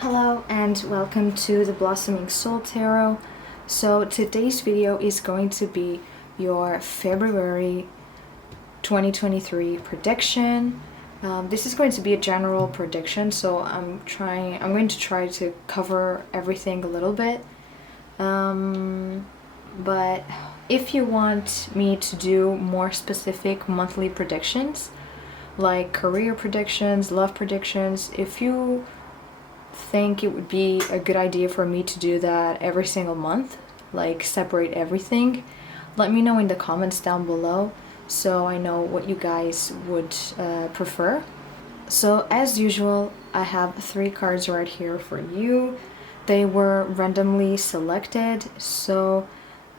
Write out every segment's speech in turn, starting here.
Hello and welcome to the Blossoming Soul Tarot. So today's video is going to be your February 2023 prediction. This is going to be a general prediction, so I'm going to try to cover everything a little bit. But if you want me to do more specific monthly predictions, like career predictions, love predictions, if you think it would be a good idea for me to do that every single month, like separate everything, let me know in the comments down below so I know what you guys would prefer. So as usual, I have 3 cards right here for you. They were randomly selected, so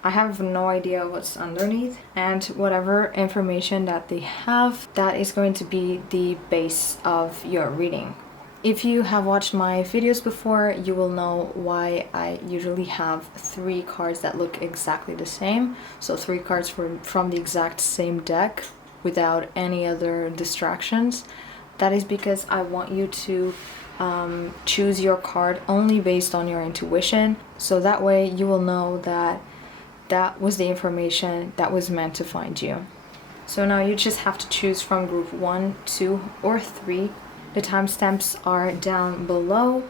I have no idea what's underneath, and whatever information that they have, that is going to be the base of your reading. If you have watched my videos before, you will know why I usually have 3 cards that look exactly the same. So 3 cards from the exact same deck without any other distractions. That is because I want you to choose your card only based on your intuition. So that way you will know that that was the information that was meant to find you. So now you just have to choose from group 1, 2, or 3. The timestamps are down below,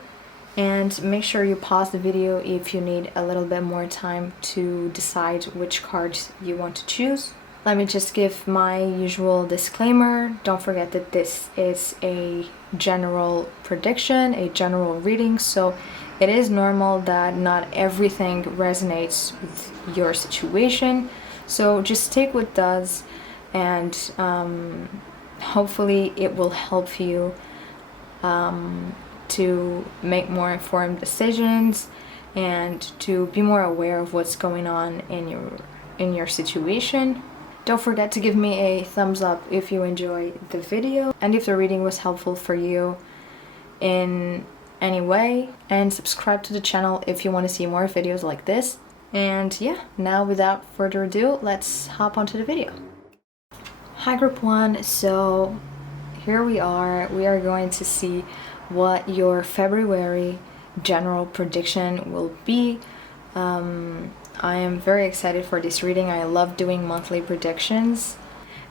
and make sure you pause the video if you need a little bit more time to decide which cards you want to choose. Let me just give my usual disclaimer. Don't forget that this is a general prediction, a general reading, so it is normal that not everything resonates with your situation. So just take what does, and hopefully it will help you to make more informed decisions and to be more aware of what's going on in your situation. Don't forget to give me a thumbs up if you enjoyed the video and if the reading was helpful for you in any way, and subscribe to the channel if you want to see more videos like this. And yeah, now without further ado, let's hop onto the video. Hi group 1, so here we are going to see what your February general prediction will be. I am very excited for this reading. I love doing monthly predictions,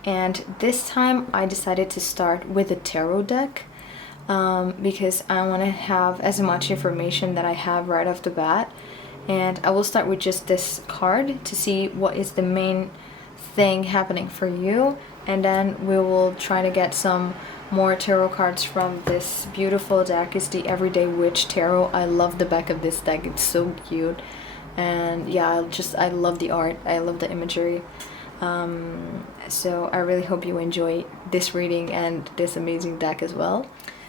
and this time I decided to start with a tarot deck because I want to have as much information that I have right off the bat, and I will start with just this card to see what is the main thing happening for you, and then we will try to get some more tarot cards from this beautiful deck. It's the Everyday Witch Tarot. I love the back of this deck, it's so cute, and yeah, I love the art, I love the imagery. So I really hope you enjoy this reading and this amazing deck as well.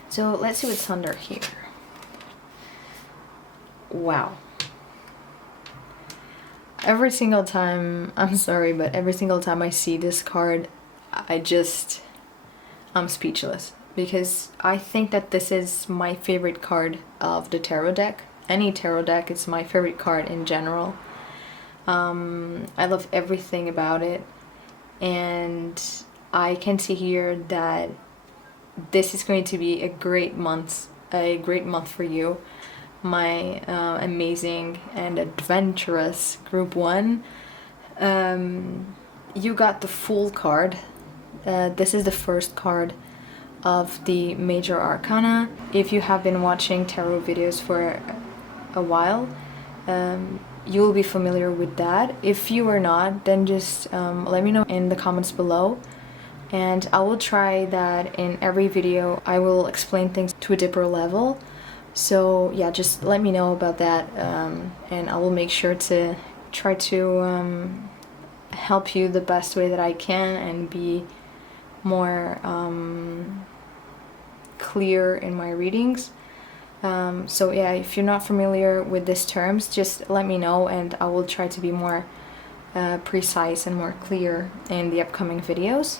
So let's see what's under here. Wow. Every single time, I'm sorry, but every single time I see this card, I'm speechless, because I think that this is my favorite card of the tarot deck. Any tarot deck is my favorite card in general. I love everything about it, and I can see here that this is going to be a great month for you, my amazing and adventurous group 1. You got the Fool card. This is the first card of the Major Arcana. If you have been watching tarot videos for a while, you'll be familiar with that. If you are not, then just let me know in the comments below, and I will try that in every video. I will explain things to a deeper level. So yeah, just let me know about that, and I will make sure to try to help you the best way that I can and be more clear in my readings. So yeah, if you're not familiar with these terms, just let me know and I will try to be more precise and more clear in the upcoming videos.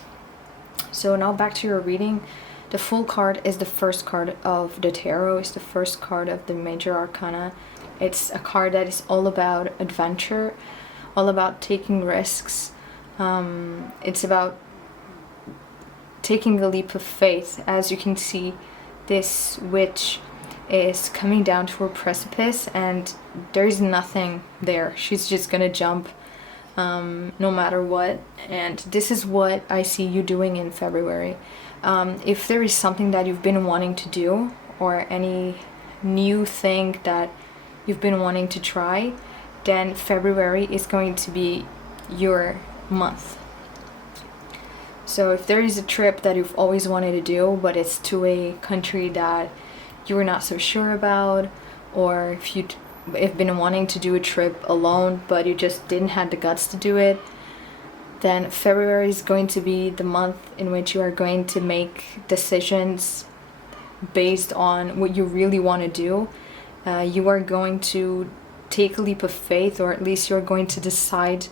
So now back to your reading. The Fool card is the first card of the tarot. It's the first card of the Major Arcana. It's a card that is all about adventure, all about taking risks. It's about taking a leap of faith. As you can see, this witch is coming down to a precipice and there's nothing there. She's just gonna jump no matter what. And this is what I see you doing in February. If there is something that you've been wanting to do, or any new thing that you've been wanting to try, then February is going to be your month. So if there is a trip that you've always wanted to do, but it's to a country that you were not so sure about, or if you've been wanting to do a trip alone but you just didn't have the guts to do it, then February is going to be the month in which you are going to make decisions based on what you really want to do. You are going to take a leap of faith, or at least you're going to decide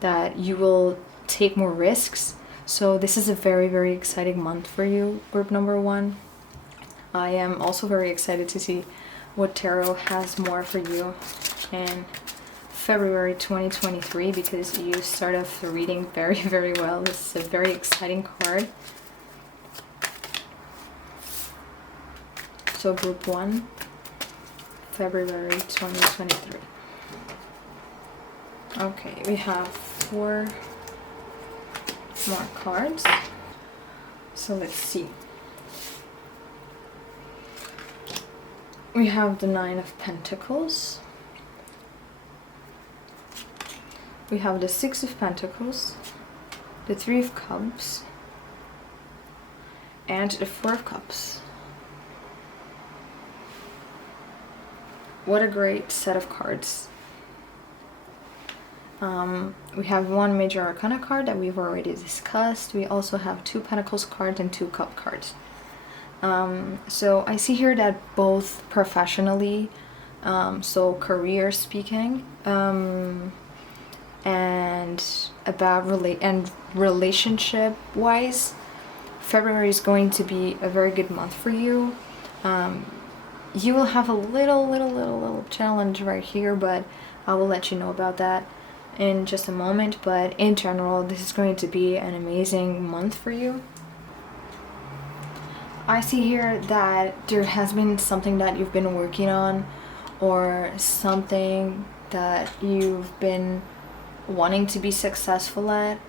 that you will take more risks. So this is a very, very exciting month for you, group number 1. I am also very excited to see what tarot has more for you in February 2023, because you start off the reading very, very well. This is a very exciting card. So group 1, February 2023. Okay, we have 4 more cards. So let's see. We have the 9 of Pentacles. We have the 6 of Pentacles, the 3 of Cups, and the 4 of Cups. What a great set of cards. We have 1 Major Arcana card that we've already discussed. We also have 2 Pentacles cards and 2 Cup cards. So I see here that both professionally, so career speaking, and about relationship wise, February is going to be a very good month for you. You will have a little challenge right here, but I will let you know about that in just a moment. But in general, this is going to be an amazing month for you. I see here that there has been something that you've been working on, or something that you've been wanting to be successful at,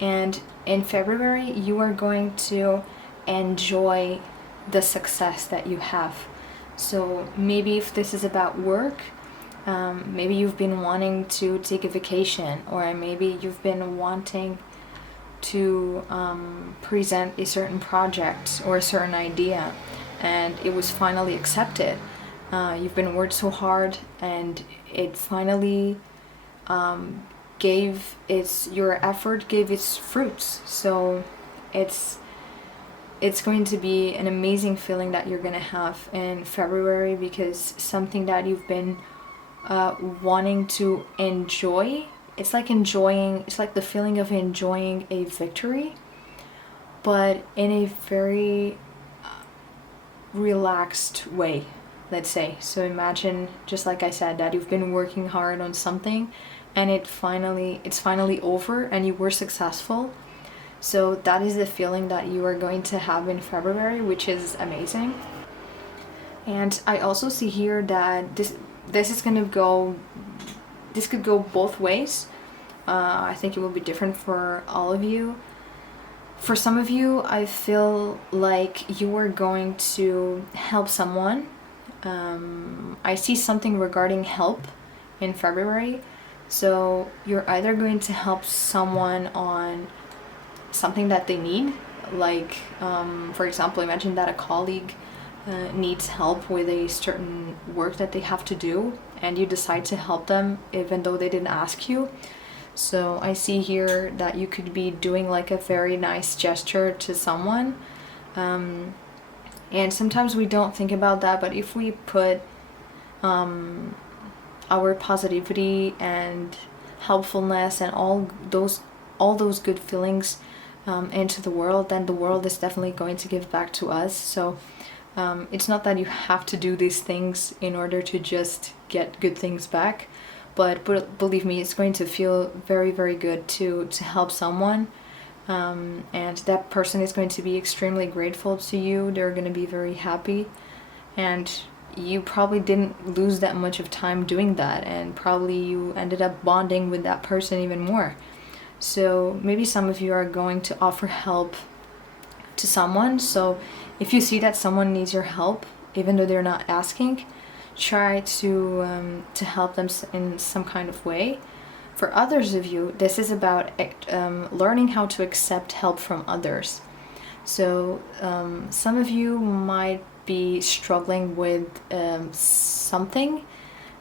and in February you are going to enjoy the success that you have. So maybe if this is about work, maybe you've been wanting to take a vacation, or maybe you've been wanting to present a certain project or a certain idea and it was finally accepted. You've been worked so hard and it finally your effort gave its fruits. So it's going to be an amazing feeling that you're gonna have in February, because something that you've been wanting to enjoy. It's like the feeling of enjoying a victory, but in a very relaxed way, let's say. So imagine, just like I said, that you've been working hard on something and it's finally over and you were successful. So that is the feeling that you are going to have in February, which is amazing. And I also see here that this could go both ways. I think it will be different for all of you. For some of you, I feel like you are going to help someone. I see something regarding help in February. So you're either going to help someone on something that they need. Like, for example, imagine that a colleague needs help with a certain work that they have to do, and you decide to help them even though they didn't ask you. So I see here that you could be doing like a very nice gesture to someone, and sometimes we don't think about that, but if we put our positivity and helpfulness and all those good feelings into the world, then the world is definitely going to give back to us. So it's not that you have to do these things in order to just get good things back, but believe me, it's going to feel very, very good to help someone, and that person is going to be extremely grateful to you. They're going to be very happy, and you probably didn't lose that much of time doing that, and probably you ended up bonding with that person even more. So maybe some of you are going to offer help to someone. So if you see that someone needs your help, even though they're not asking, try to help them in some kind of way. For others of you, this is about learning how to accept help from others. So some of you might be struggling with something,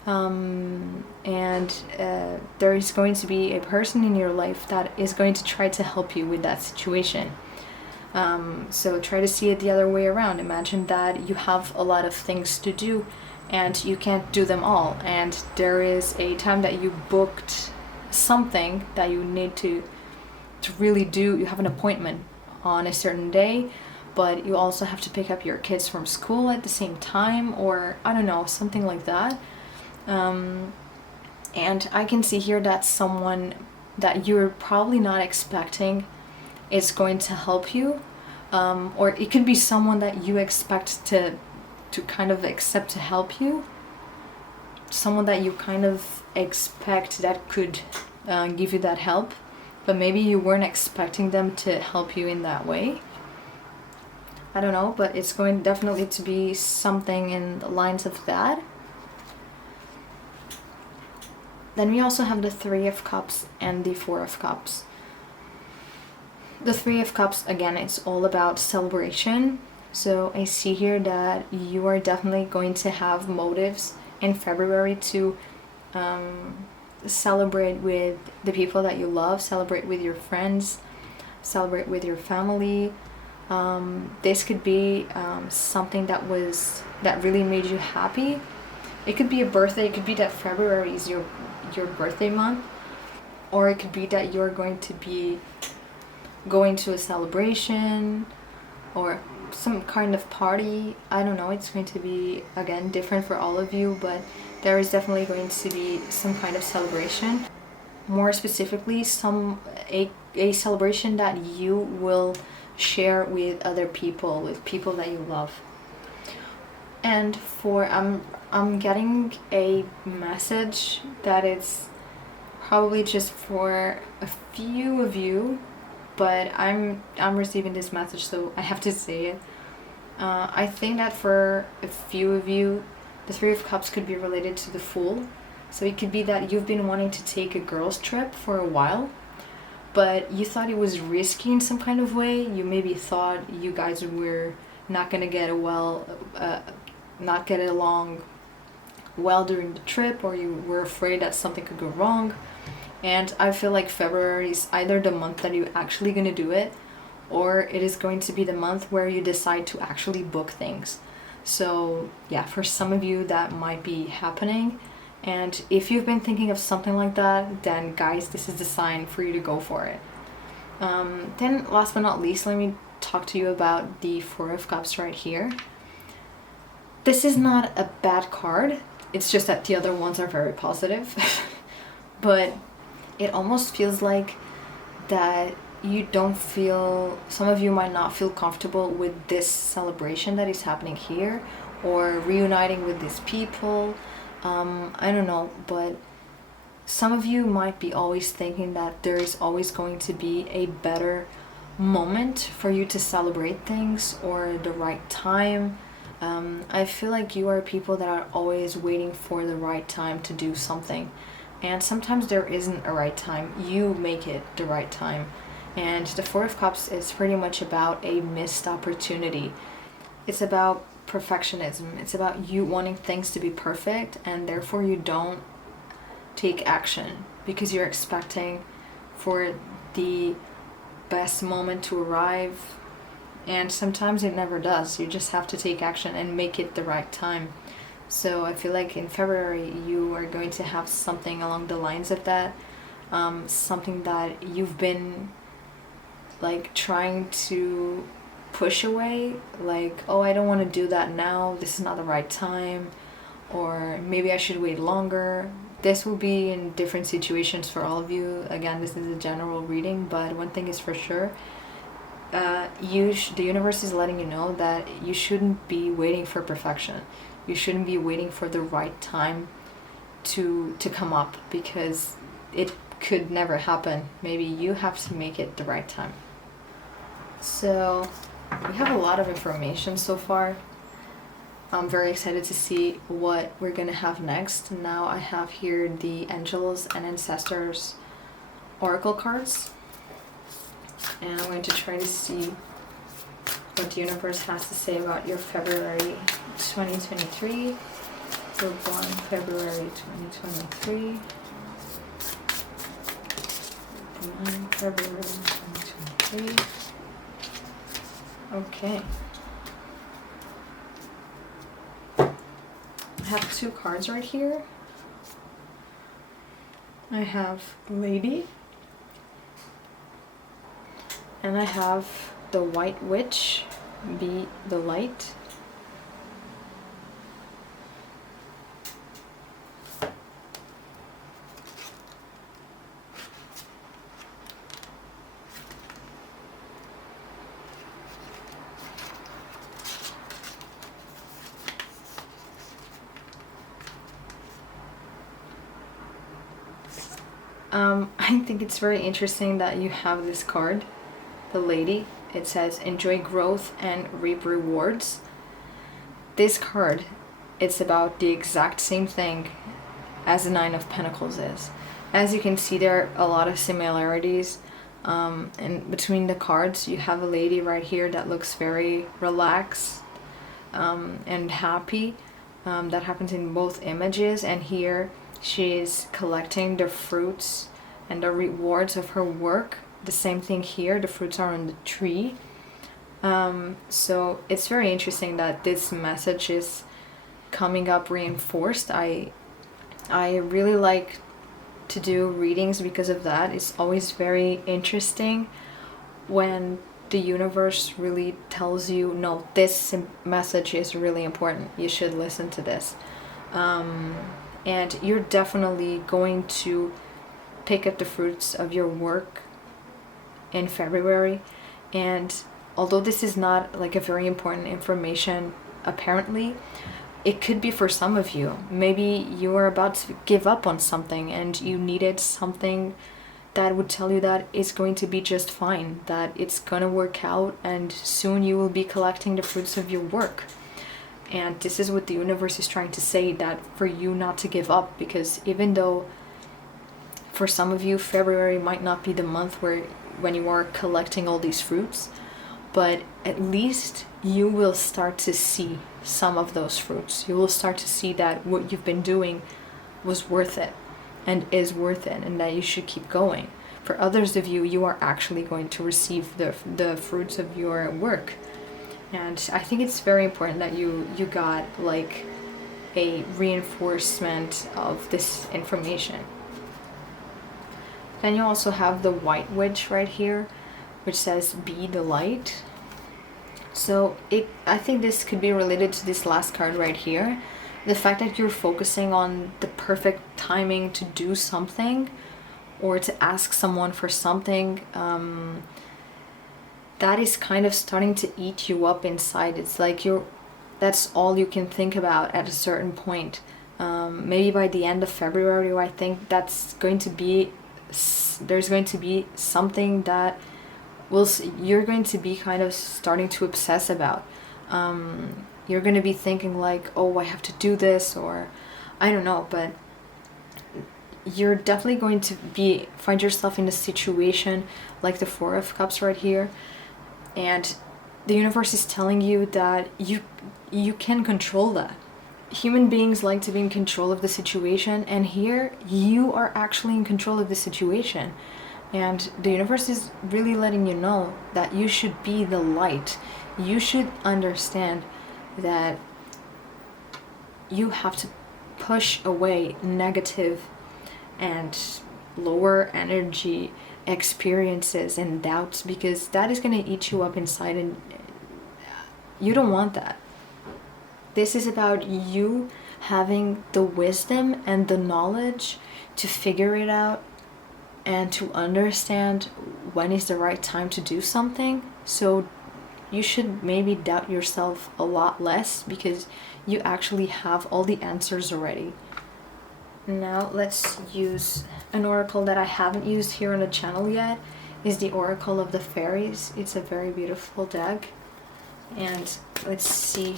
and there is going to be a person in your life that is going to try to help you with that situation. So try to see it the other way around. Imagine that you have a lot of things to do and you can't do them all, and there is a time that you booked something that you need to really do. You have an appointment on a certain day, but you also have to pick up your kids from school at the same time, or I don't know, something like that. And I can see here that someone that you're probably not expecting is going to help you, or it could be someone that you expect to kind of accept to help you, someone that you kind of expect that could give you that help, but maybe you weren't expecting them to help you in that way. I don't know, but it's going definitely to be something in the lines of that. Then we also have the Three of Cups and the Four of Cups. The Three of Cups, again, it's all about celebration. So I see here that you are definitely going to have motives in February to celebrate with the people that you love, celebrate with your friends, celebrate with your family. This could be something that really made you happy. It could be a birthday. It could be that February is your birthday month, or it could be that you're going to be going to a celebration or some kind of party. I don't know, it's going to be, again, different for all of you, but there is definitely going to be some kind of celebration. More specifically, a celebration that you will share with other people, with people that you love. And for I'm getting a message that it's probably just for a few of you, but I'm receiving this message, so I have to say it. I think that for a few of you, the Three of Cups could be related to the Fool. So it could be that you've been wanting to take a girls' trip for a while, but you thought it was risky in some kind of way. You maybe thought you guys were not gonna not get along well during the trip, or you were afraid that something could go wrong. And I feel like February is either the month that you're actually going to do it, or it is going to be the month where you decide to actually book things. So yeah, for some of you that might be happening. And if you've been thinking of something like that, then guys, this is the sign for you to go for it. Then last but not least, let me talk to you about the Four of Cups right here. This is not a bad card. It's just that the other ones are very positive. But it almost feels like that you don't feel, some of you might not feel comfortable with this celebration that is happening here, or reuniting with these people. I don't know, but some of you might be always thinking that there is always going to be a better moment for you to celebrate things, or the right time. I feel like you are people that are always waiting for the right time to do something. And sometimes there isn't a right time. You make it the right time. And the Four of Cups is pretty much about a missed opportunity. It's about perfectionism. It's about you wanting things to be perfect, and therefore you don't take action because you're expecting for the best moment to arrive. And sometimes it never does. You just have to take action and make it the right time. So I feel like in February you are going to have something along the lines of that, something that you've been like trying to push away, like, oh, I don't want to do that now, this is not the right time, or maybe I should wait longer. This will be in different situations for all of you. Again, this is a general reading, but one thing is for sure, the universe is letting you know that you shouldn't be waiting for perfection. You shouldn't be waiting for the right time to come up, because it could never happen. Maybe you have to make it the right time. So we have a lot of information so far. I'm very excited to see what we're gonna have next. Now I have here the Angels and Ancestors Oracle cards, and I'm going to try to see what the universe has to say about your February 2023. You're born February 2023. Born February 2023. Okay. I have two cards right here. I have Lady, and I have the White Witch, be the light. I think it's very interesting that you have this card, the Lady. It says, enjoy growth and reap rewards. This card, it's about the exact same thing as the Nine of Pentacles is. As you can see, there are a lot of similarities. And between the cards, you have a lady right here that looks very relaxed and happy. That happens in both images. And here, she is collecting the fruits and the rewards of her work. The same thing here, the fruits are on the tree. So it's very interesting that this message is coming up reinforced. I really like to do readings because of that. It's always very interesting when the universe really tells you, no, this message is really important, you should listen to this. And you're definitely going to pick up the fruits of your work in February. And although this is not like a very important information, apparently, it could be for some of you. Maybe you are about to give up on something and you needed something that would tell you that it's going to be just fine, that it's gonna work out, and soon you will be collecting the fruits of your work. And this is what the universe is trying to say, that for you not to give up, because even though for some of you February might not be the month when you are collecting all these fruits, but at least you will start to see some of those fruits. You will start to see that what you've been doing was worth it and is worth it, and that you should keep going. For others of you, you are actually going to receive the fruits of your work. And I think it's very important that you got like a reinforcement of this information. Then you also have the White Witch right here, which says be the light. So I think this could be related to this last card right here. The fact that you're focusing on the perfect timing to do something or to ask someone for something, that is kind of starting to eat you up inside. It's like that's all you can think about at a certain point. Maybe by the end of February, I think there's going to be something that you're going to be kind of starting to obsess about. You're going to be thinking like, oh, I have to do this, or I don't know, but you're definitely going to find yourself in a situation like the Four of Cups right here, and the universe is telling you that you can control that. Human beings like to be in control of the situation, and here you are actually in control of the situation. And the universe is really letting you know that you should be the light. You should understand that you have to push away negative and lower energy experiences and doubts, because that is going to eat you up inside, and you don't want that. This is about you having the wisdom and the knowledge to figure it out and to understand when is the right time to do something. So you should maybe doubt yourself a lot less, because you actually have all the answers already. Now let's use an oracle that I haven't used here on the channel yet. Is the Oracle of the Fairies. It's a very beautiful deck, and let's see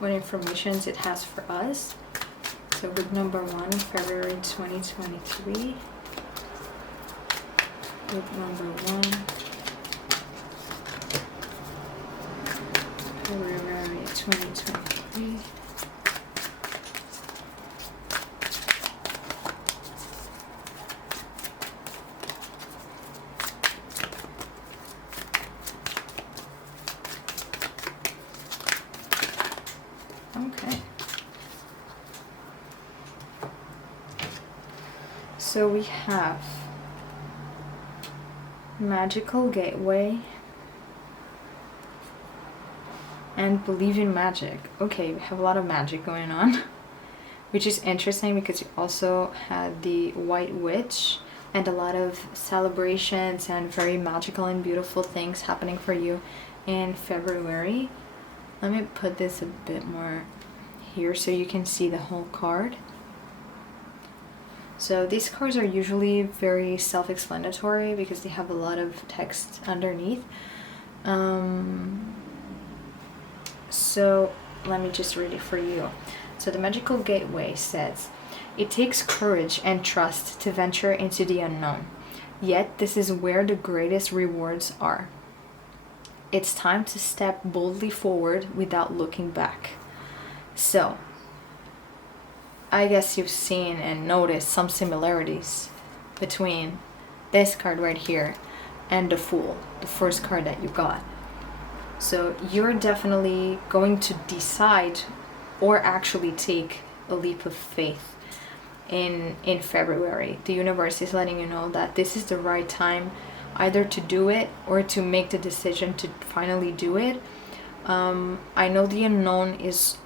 what information it has for us. So book number 1, February 2023. Book number 1, February 2023. Okay. So we have Magical Gateway and Believe in Magic. Okay, we have a lot of magic going on, which is interesting because you also had the White Witch and a lot of celebrations and very magical and beautiful things happening for you in February. Let me put this a bit more here so you can see the whole card. So these cards are usually very self-explanatory because they have a lot of text underneath. So let me just read it for you. So the Magical Gateway says, it takes courage and trust to venture into the unknown. Yet this is where the greatest rewards are. It's time to step boldly forward without looking back. So, I guess you've seen and noticed some similarities between this card right here and the Fool, the first card that you got. So you're definitely going to decide or actually take a leap of faith in February. The universe is letting you know that this is the right time either to do it or to make the decision to finally do it. I know the unknown is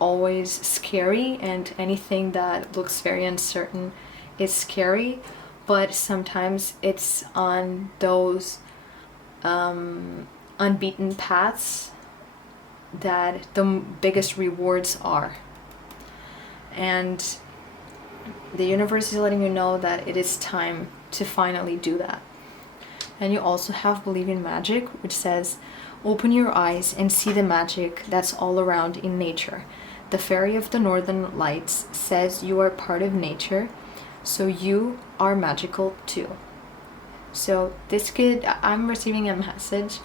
always scary, and anything that looks very uncertain is scary, but sometimes it's on those unbeaten paths that the biggest rewards are. And the universe is letting you know that it is time to finally do that. And you also have Believe in Magic, which says, open your eyes and see the magic that's all around in nature. The Fairy of the Northern Lights says you are part of nature, so you are magical too. So this could, I'm receiving a message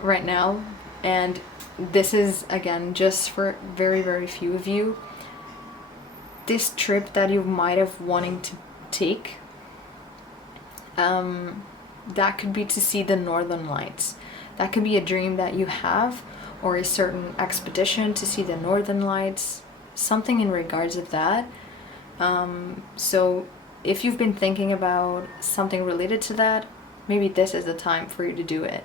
right now, and this is again just for very, very few of you. This trip that you might have wanting to take, that could be to see the Northern Lights. That could be a dream that you have, or a certain expedition to see the Northern Lights, something in regards of that. So if you've been thinking about something related to that, maybe this is the time for you to do it.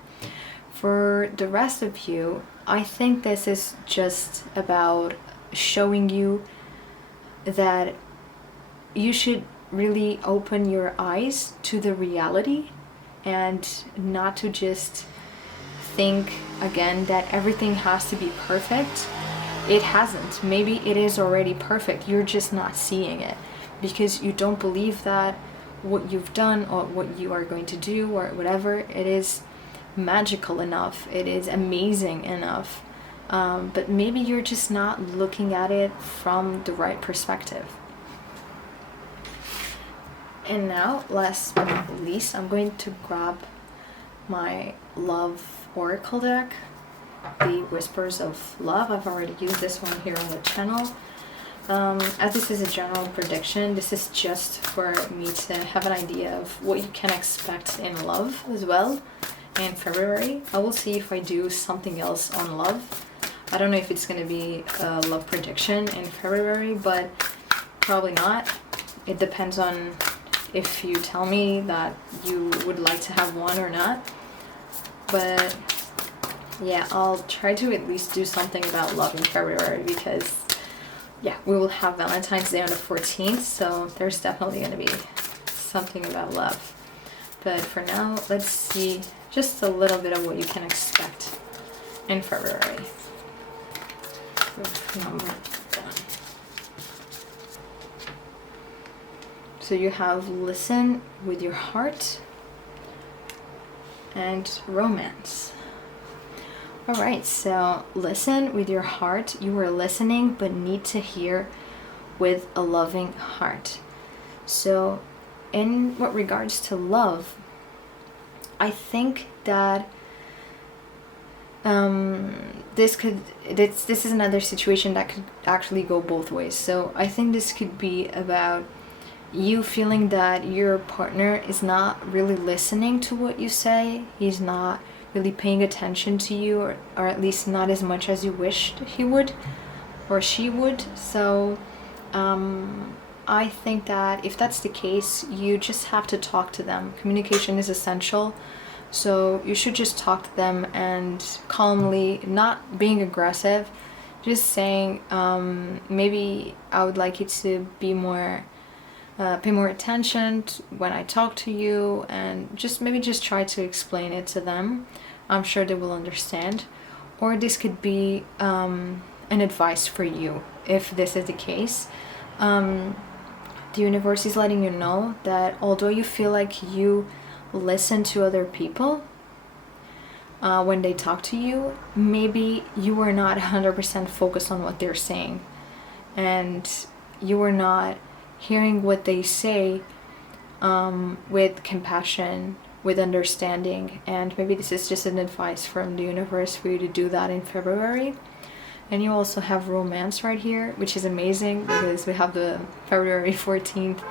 For the rest of you, I think this is just about showing you that you should really open your eyes to the reality and not to just think again that everything has to be perfect. It hasn't. Maybe it is already perfect. You're just not seeing it because you don't believe that what you've done or what you are going to do or whatever, it is magical enough. It is amazing enough. But maybe you're just not looking at it from the right perspective. And now, last but not least, I'm going to grab my Love Oracle deck, the Whispers of Love. I've already used this one here on the channel. As this is a general prediction, this is just for me to have an idea of what you can expect in love as well in February. I will see if I do something else on love. I don't know if it's going to be a love prediction in February, but probably not. It depends on if you tell me that you would like to have one or not. But yeah, I'll try to at least do something about love in February because yeah, we will have Valentine's Day on the 14th, so there's definitely going to be something about love. But for now, let's see just a little bit of what you can expect in February. Fifth number done. So you have listen with your heart and romance. All right, so listen with your heart. You are listening but need to hear with a loving heart. So in what regards to love, I think that this is another situation that could actually go both ways. So I think this could be about you feeling that your partner is not really listening to what you say. He's not really paying attention to you, or at least not as much as you wished he would or she would. So I think that if that's the case, you just have to talk to them. Communication is essential. So you should just talk to them and calmly, not being aggressive, just saying, maybe I would like you to be more, pay more attention when I talk to you, and just try to explain it to them. I'm sure they will understand. Or this could be an advice for you if this is the case. The universe is letting you know that although you feel like you listen to other people when they talk to you, maybe you are not 100% focused on what they're saying, and you are not hearing what they say with compassion, with understanding. And maybe this is just an advice from the universe for you to do that in February. And you also have romance right here, which is amazing because we have the February 14th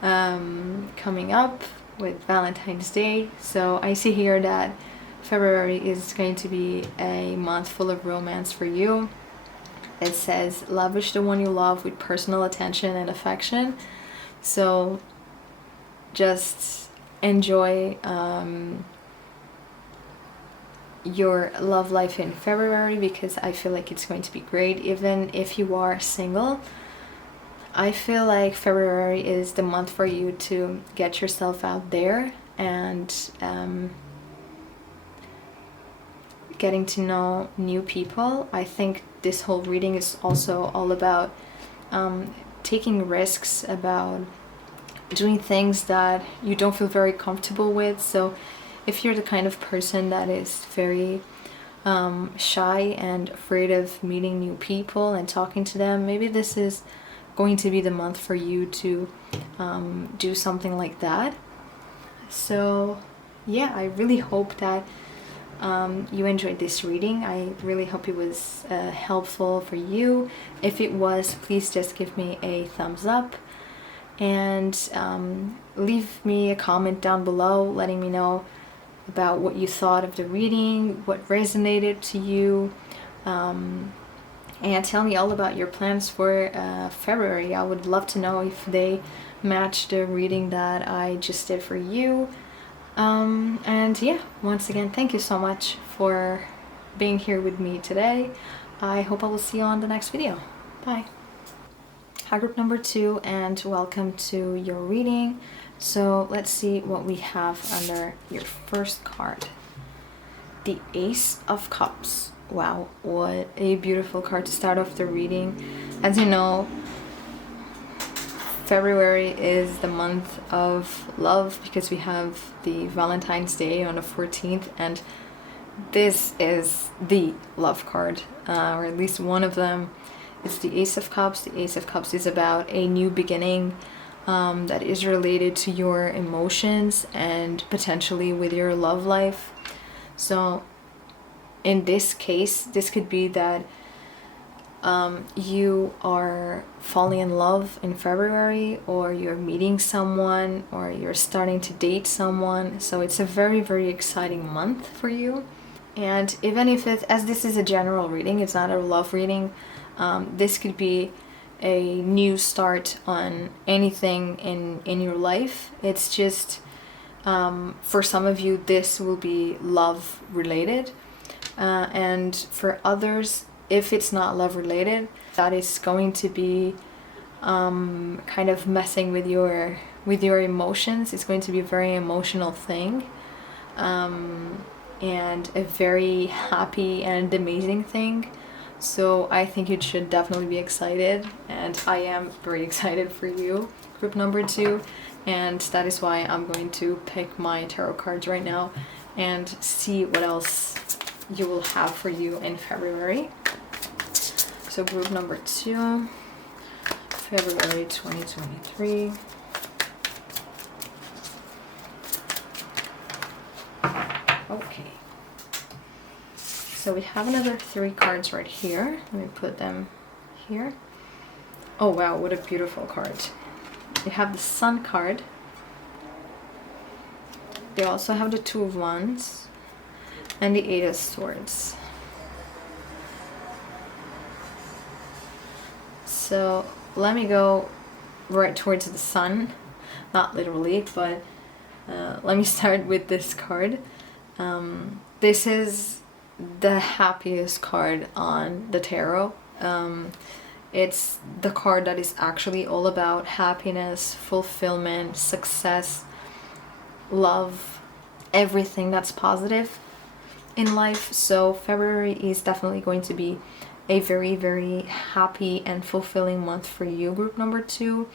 coming up with Valentine's Day. So I see here that February is going to be a month full of romance for you. It says lavish the one you love with personal attention and affection. So just enjoy your love life in February, because I feel like it's going to be great. Even if you are single, I feel like February is the month for you to get yourself out there and getting to know new people. I think this whole reading is also all about taking risks, about doing things that you don't feel very comfortable with. So if you're the kind of person that is very shy and afraid of meeting new people and talking to them, maybe this is going to be the month for you to do something like that. So yeah, I really hope that you enjoyed this reading. I really hope it was helpful for you. If it was, please just give me a thumbs up and leave me a comment down below letting me know about what you thought of the reading, what resonated to you, and tell me all about your plans for February. I would love to know if they match the reading that I just did for you. And yeah, once again, thank you so much for being here with me today. I hope I will see you on the next video. Bye. Hi, group number 2, and welcome to your reading. So let's see what we have under your first card. The Ace of Cups. Wow, what a beautiful card to start off the reading. As you know, February is the month of love because we have the Valentine's Day on the 14th, and this is the love card, or at least one of them. It's the Ace of Cups. The Ace of Cups is about a new beginning that is related to your emotions and potentially with your love life. So in this case, this could be that you are falling in love in February, or you're meeting someone, or you're starting to date someone. So it's a very, very exciting month for you. And even if as this is a general reading, it's not a love reading, this could be a new start on anything in your life. It's just for some of you this will be love related, and for others, if it's not love related, that is going to be kind of messing with your emotions. It's going to be a very emotional thing, and a very happy and amazing thing. So I think you should definitely be excited, and I am very excited for you, group number 2, and that is why I'm going to pick my tarot cards right now and see what else you will have for you in February. So group number 2, February 2023. Okay. So we have another 3 cards right here. Let me put them here. Oh wow, what a beautiful card. You have the Sun card. They also have the Two of Wands and the Eight of Swords. So let me go right towards the sun, not literally, but let me start with this card. This is the happiest card on the tarot. It's the card that is actually all about happiness, fulfillment, success, love, everything that's positive in life. So February is definitely going to be a very, very happy and fulfilling month for you, group number 2.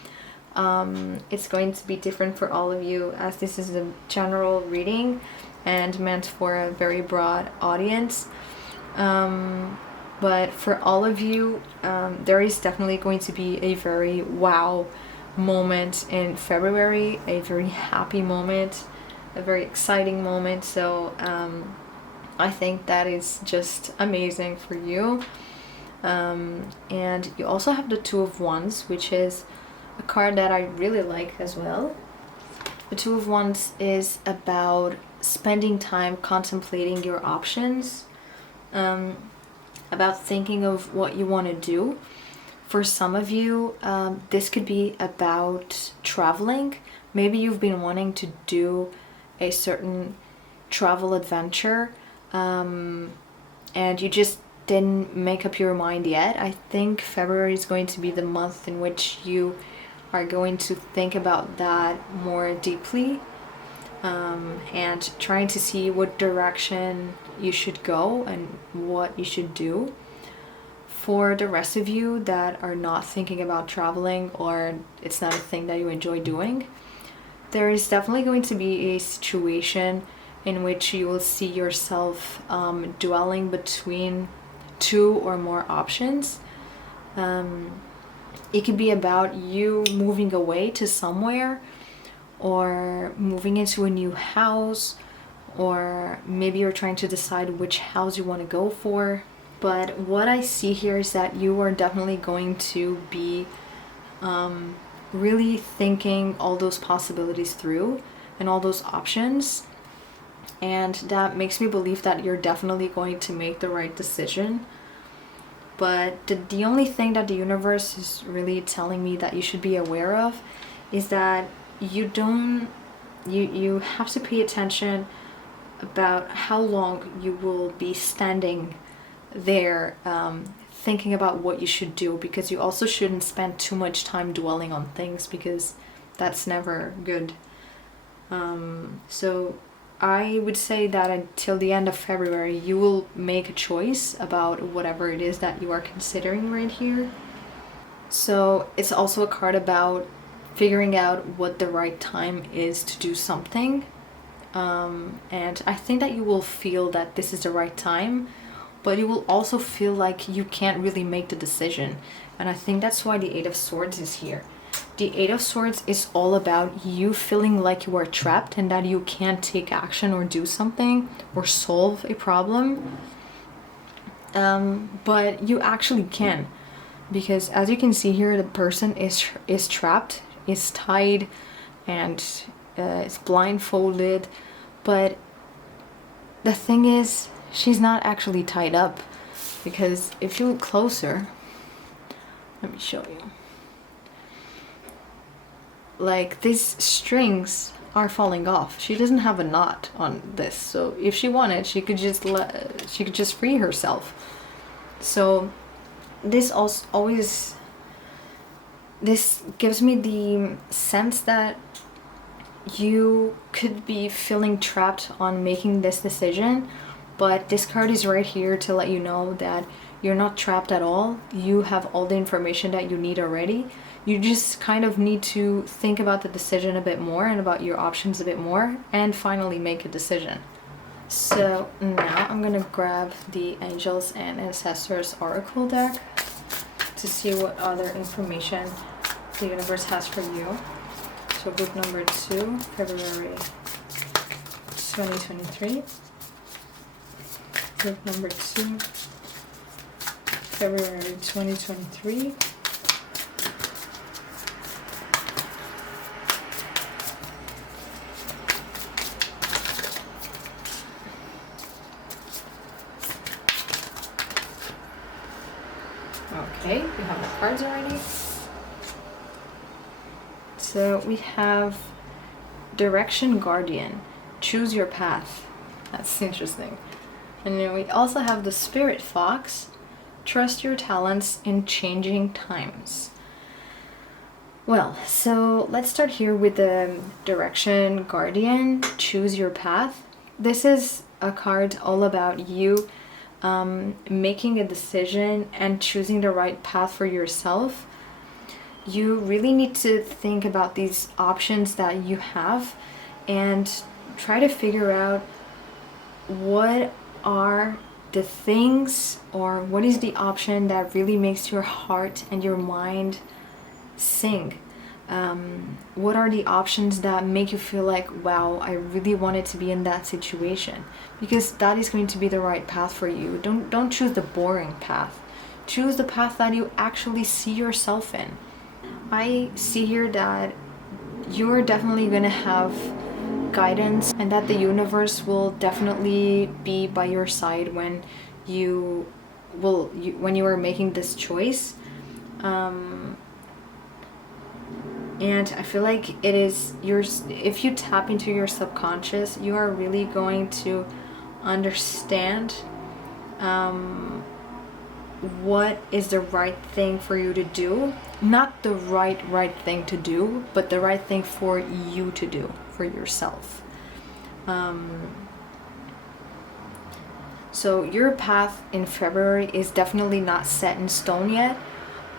It's going to be different for all of you, as this is a general reading and meant for a very broad audience. But for all of you, there is definitely going to be a very wow moment in February, a very happy moment, a very exciting moment. So I think that is just amazing for you. And you also have the Two of Wands, which is a card that I really like as well. The Two of Wands is about spending time contemplating your options, about thinking of what you want to do. For some of you, this could be about traveling. Maybe you've been wanting to do a certain travel adventure, and you just didn't make up your mind yet. I think February is going to be the month in which you are going to think about that more deeply, and trying to see what direction you should go and what you should do. For the rest of you that are not thinking about traveling, or it's not a thing that you enjoy doing, there is definitely going to be a situation in which you will see yourself dwelling between 2 or more options. It could be about you moving away to somewhere, or moving into a new house, or maybe you're trying to decide which house you want to go for. But what I see here is that you are definitely going to be really thinking all those possibilities through and all those options. And that makes me believe that you're definitely going to make the right decision. But the only thing that the universe is really telling me that you should be aware of is that you have to pay attention about how long you will be standing there thinking about what you should do, because you also shouldn't spend too much time dwelling on things, because that's never good. So I would say that until the end of February you will make a choice about whatever it is that you are considering right here. So it's also a card about figuring out what the right time is to do something, and I think that you will feel that this is the right time, but you will also feel like you can't really make the decision. And I think that's why the Eight of Swords is here. The Eight of Swords is all about you feeling like you are trapped and that you can't take action or do something or solve a problem. But you actually can, because as you can see here, the person is trapped, is tied, and is blindfolded. But the thing is, she's not actually tied up, because if you look closer, let me show you. Like, these strings are falling off. She doesn't have a knot on this, so if she wanted, she could just free herself. So this gives me the sense that you could be feeling trapped on making this decision, but this card is right here to let you know that You're not trapped at all. You have all the information that you need already. You just kind of need to think about the decision a bit more and about your options a bit more and finally make a decision. So now I'm gonna grab the Angels and Ancestors Oracle deck to see what other information the universe has for you. So group number 2, February 2023. Group number 2, February 2023. Okay, we have the cards already. So we have Direction Guardian, choose your path. That's interesting. And then we also have the Spirit Fox, trust your talents in changing times. Well, so let's start here with the Direction Guardian, choose your path. This is a card all about you making a decision and choosing the right path for yourself. You really need to think about these options that you have and try to figure out what are the things or what is the option that really makes your heart and your mind sing. What are the options that make you feel like, wow, I really wanted to be in that situation? Because that is going to be the right path for you. Don't choose the boring path. Choose the path that you actually see yourself in. I see here that you're definitely going to have guidance and that the universe will definitely be by your side when you are making this choice. And I feel like it is if you tap into your subconscious, you are really going to understand what is the right thing for you to do. Not the right thing to do, but the right thing for you to do for yourself. So your path in February is definitely not set in stone yet,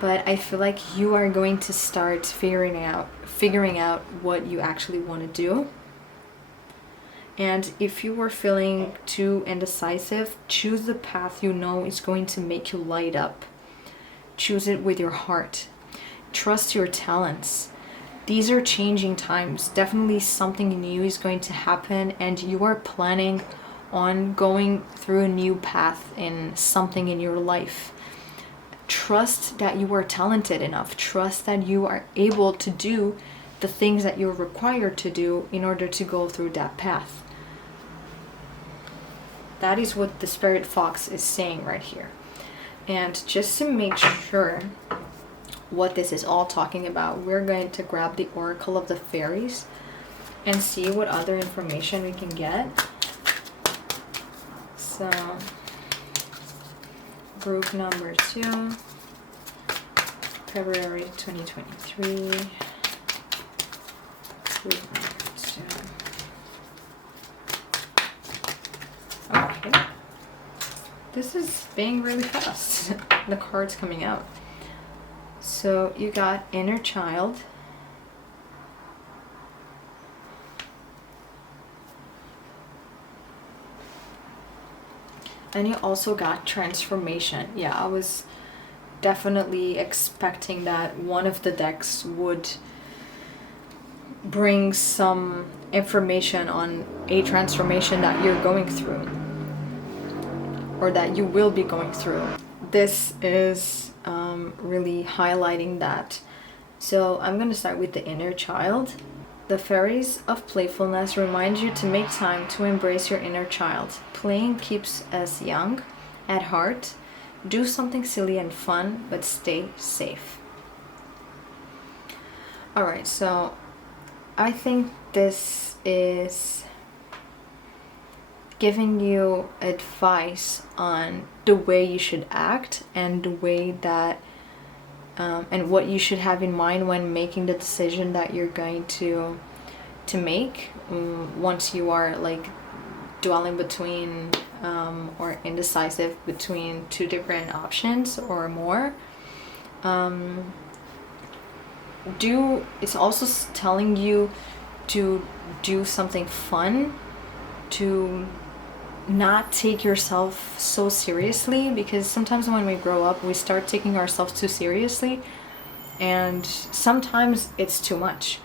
but I feel like you are going to start figuring out what you actually want to do. And if you are feeling too indecisive, choose the path you know is going to make you light up. Choose it with your heart. Trust your talents. These are changing times. Definitely something new is going to happen, and you are planning on going through a new path in something in your life. Trust that you are talented enough. Trust that you are able to do the things that you're required to do in order to go through that path. That is what the Spirit Fox is saying right here. And just to make sure what this is all talking about, we're going to grab the Oracle of the Fairies and see what other information we can get. So, group number 2, February 2023. Group number 2. Okay. This is being really fast. The cards coming out. So you got Inner Child. And you also got Transformation. Yeah, I was definitely expecting that one of the decks would bring some information on a transformation that you're going through or that you will be going through. This is really highlighting that. So I'm going to start with the Inner Child. The fairies of playfulness remind you to make time to embrace your inner child. Playing keeps us young at heart. Do something silly and fun, but stay safe. Alright, so I think this is giving you advice on the way you should act and the way that and what you should have in mind when making the decision that you're going to make once you are like dwelling between or indecisive between two different options or more. It's also telling you to do something fun, to not take yourself so seriously, because sometimes when we grow up we start taking ourselves too seriously, and sometimes it's too much.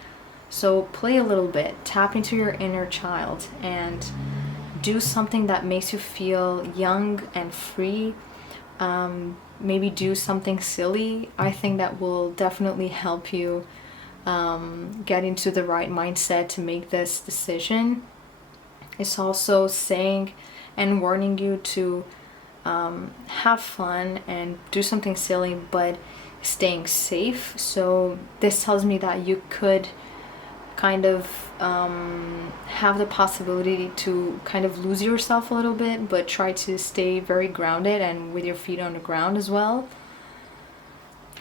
So play a little bit, tap into your inner child, and do something that makes you feel young and free. Maybe do something silly. I think that will definitely help you get into the right mindset to make this decision. It's also saying and warning you to have fun and do something silly, but staying safe. So this tells me that you could kind of have the possibility to kind of lose yourself a little bit, but try to stay very grounded and with your feet on the ground as well.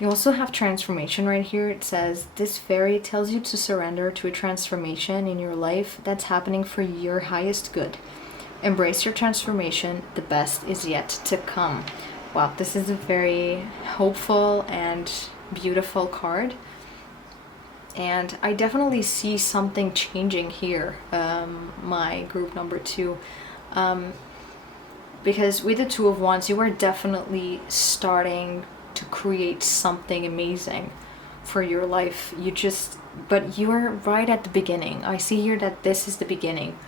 You also have transformation right here. It says this fairy tells you to surrender to a transformation in your life that's happening for your highest good. Embrace your transformation. The best is yet to come. Wow, this is a very hopeful and beautiful card. And I definitely see something changing here, my group number 2. Because with the Two of Wands, you are definitely starting to create something amazing for your life. But you're right at the beginning. I see here that this is the beginning.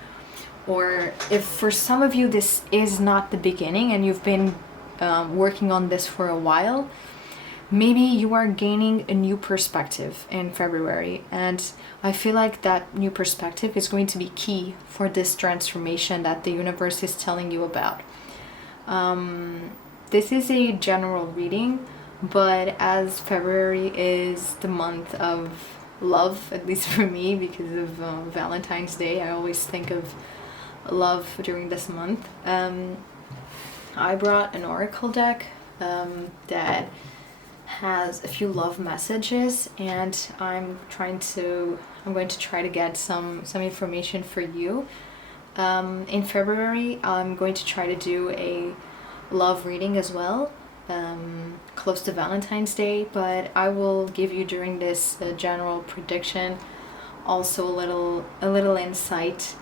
Or if for some of you this is not the beginning and you've been working on this for a while, maybe you are gaining a new perspective in February, and I feel like that new perspective is going to be key for this transformation that the universe is telling you about. This is a general reading, but as February is the month of love, at least for me, because of Valentine's Day, I always think of love during this month. I brought an oracle deck that has a few love messages, and I'm going to try to get some information for you. In February, I'm going to try to do a love reading as well, close to Valentine's Day, but I will give you during this general prediction also a little insight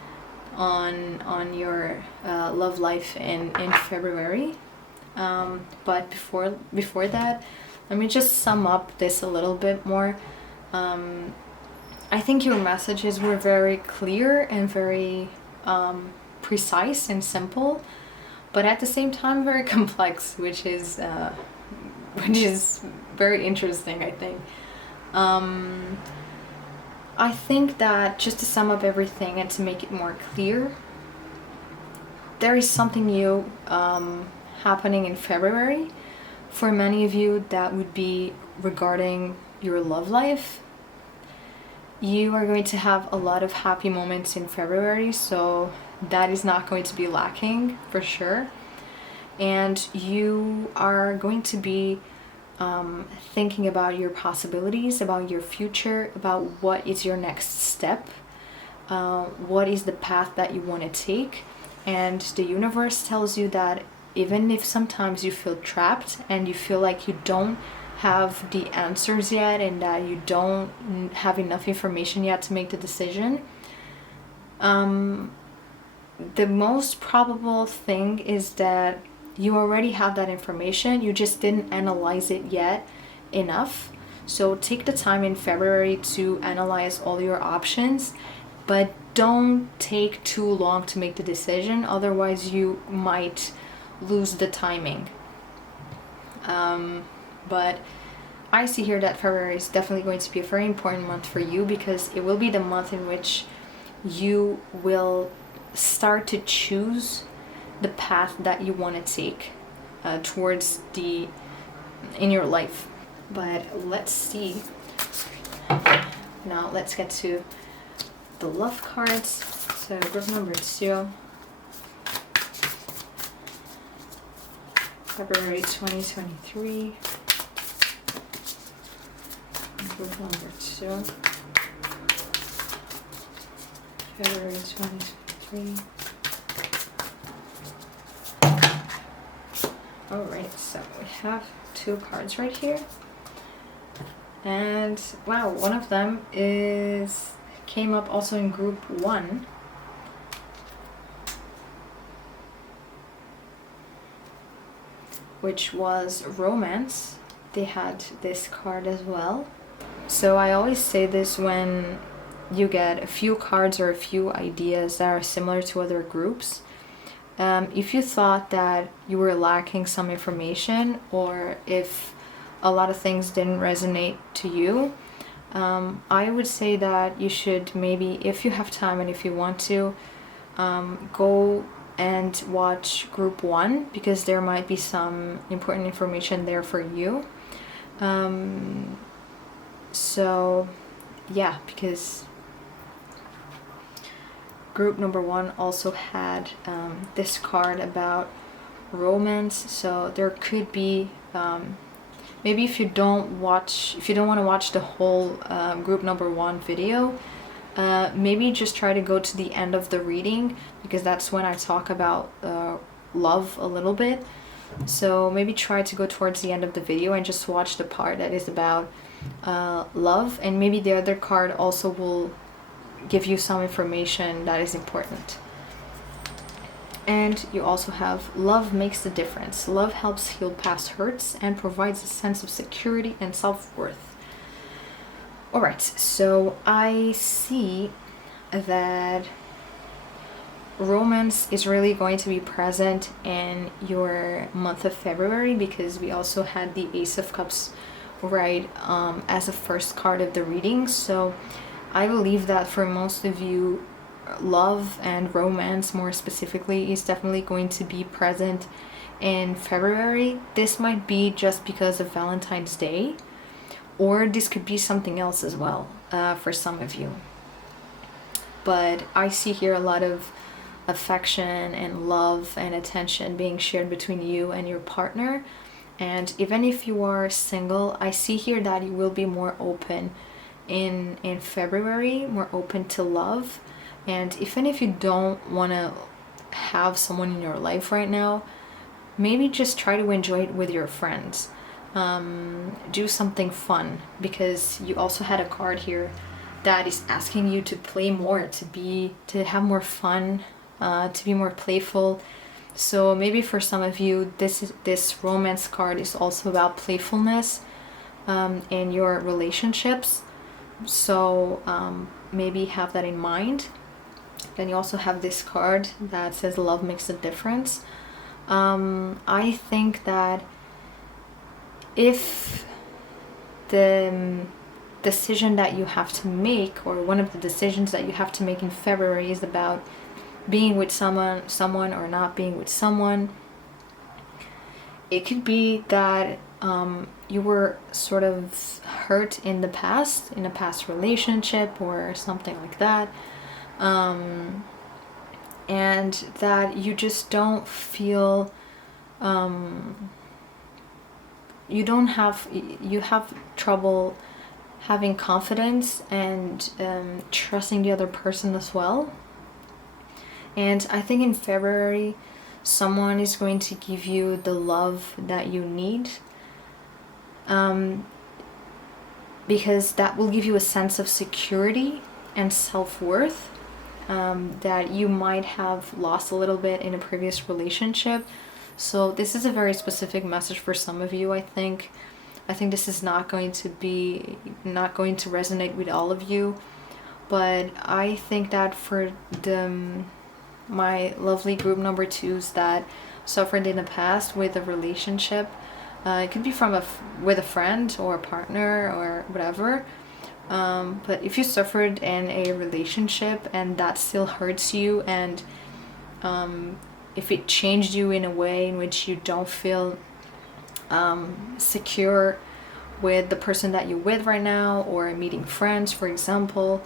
on your love life in February. But before that, let me just sum up this a little bit more. I think your messages were very clear and very precise and simple, but at the same time very complex, which is very interesting, I think. I think that just to sum up everything and to make it more clear, there is something new happening in February. For many of you, that would be regarding your love life. You are going to have a lot of happy moments in February, so that is not going to be lacking for sure. And you are going to be thinking about your possibilities, about your future, about what is your next step, what is the path that you want to take. And the universe tells you that even if sometimes you feel trapped and you feel like you don't have the answers yet and that you don't have enough information yet to make the decision, the most probable thing is that you already have that information, you just didn't analyze it yet enough. So take the time in February to analyze all your options, but don't take too long to make the decision, otherwise you might lose the timing. But I see here that February is definitely going to be a very important month for you, because it will be the month in which you will start to choose the path that you want to take towards in your life. But let's see. Now let's get to the love cards. So group number 2, February 2023. Group number 2, February 2023. Alright, so we have 2 cards right here. And wow, one of them came up also in group 1. Which was romance. They had this card as well. So I always say this when you get a few cards or a few ideas that are similar to other groups. If you thought that you were lacking some information, or if a lot of things didn't resonate to you, I would say that you should maybe, if you have time and if you want to, go and watch group 1, because there might be some important information there for you. So yeah, because group number 1 also had this card about romance. So there could be maybe if you don't want to watch the whole group number 1 video, maybe just try to go to the end of the reading, because that's when I talk about love a little bit. So maybe try to go towards the end of the video and just watch the part that is about love, and maybe the other card also will give you some information that is important. And you also have love makes the difference. Love helps heal past hurts and provides a sense of security and self-worth. Alright, so I see that romance is really going to be present in your month of February, because we also had the Ace of Cups right as a first card of the reading. So I believe that for most of you, love and romance more specifically is definitely going to be present in February. This might be just because of Valentine's Day, or this could be something else as well for some of you. But I see here a lot of affection and love and attention being shared between you and your partner. And even if you are single, I see here that you will be more open in February, more open to love. And even if you don't want to have someone in your life right now, maybe just try to enjoy it with your friends. Do something fun, because you also had a card here that is asking you to play more, to have more fun, to be more playful. So maybe for some of you, this romance card is also about playfulness in your relationships. So maybe have that in mind. Then you also have this card that says love makes a difference. I think that if the decision that you have to make, or one of the decisions that you have to make in February, is about being with someone or not being with someone, it could be that you were sort of hurt in a past relationship or something like that, and that you just don't feel you have trouble having confidence and trusting the other person as well. And I think in February, someone is going to give you the love that you need, because that will give you a sense of security and self-worth that you might have lost a little bit in a previous relationship. So this is a very specific message for some of you, I think. I think this is not going to resonate with all of you, but I think that for my lovely group number 2s that suffered in the past with a relationship, it could be with a friend or a partner or whatever, but if you suffered in a relationship and that still hurts you, and if it changed you in a way in which you don't feel secure with the person that you're with right now, or meeting friends, for example,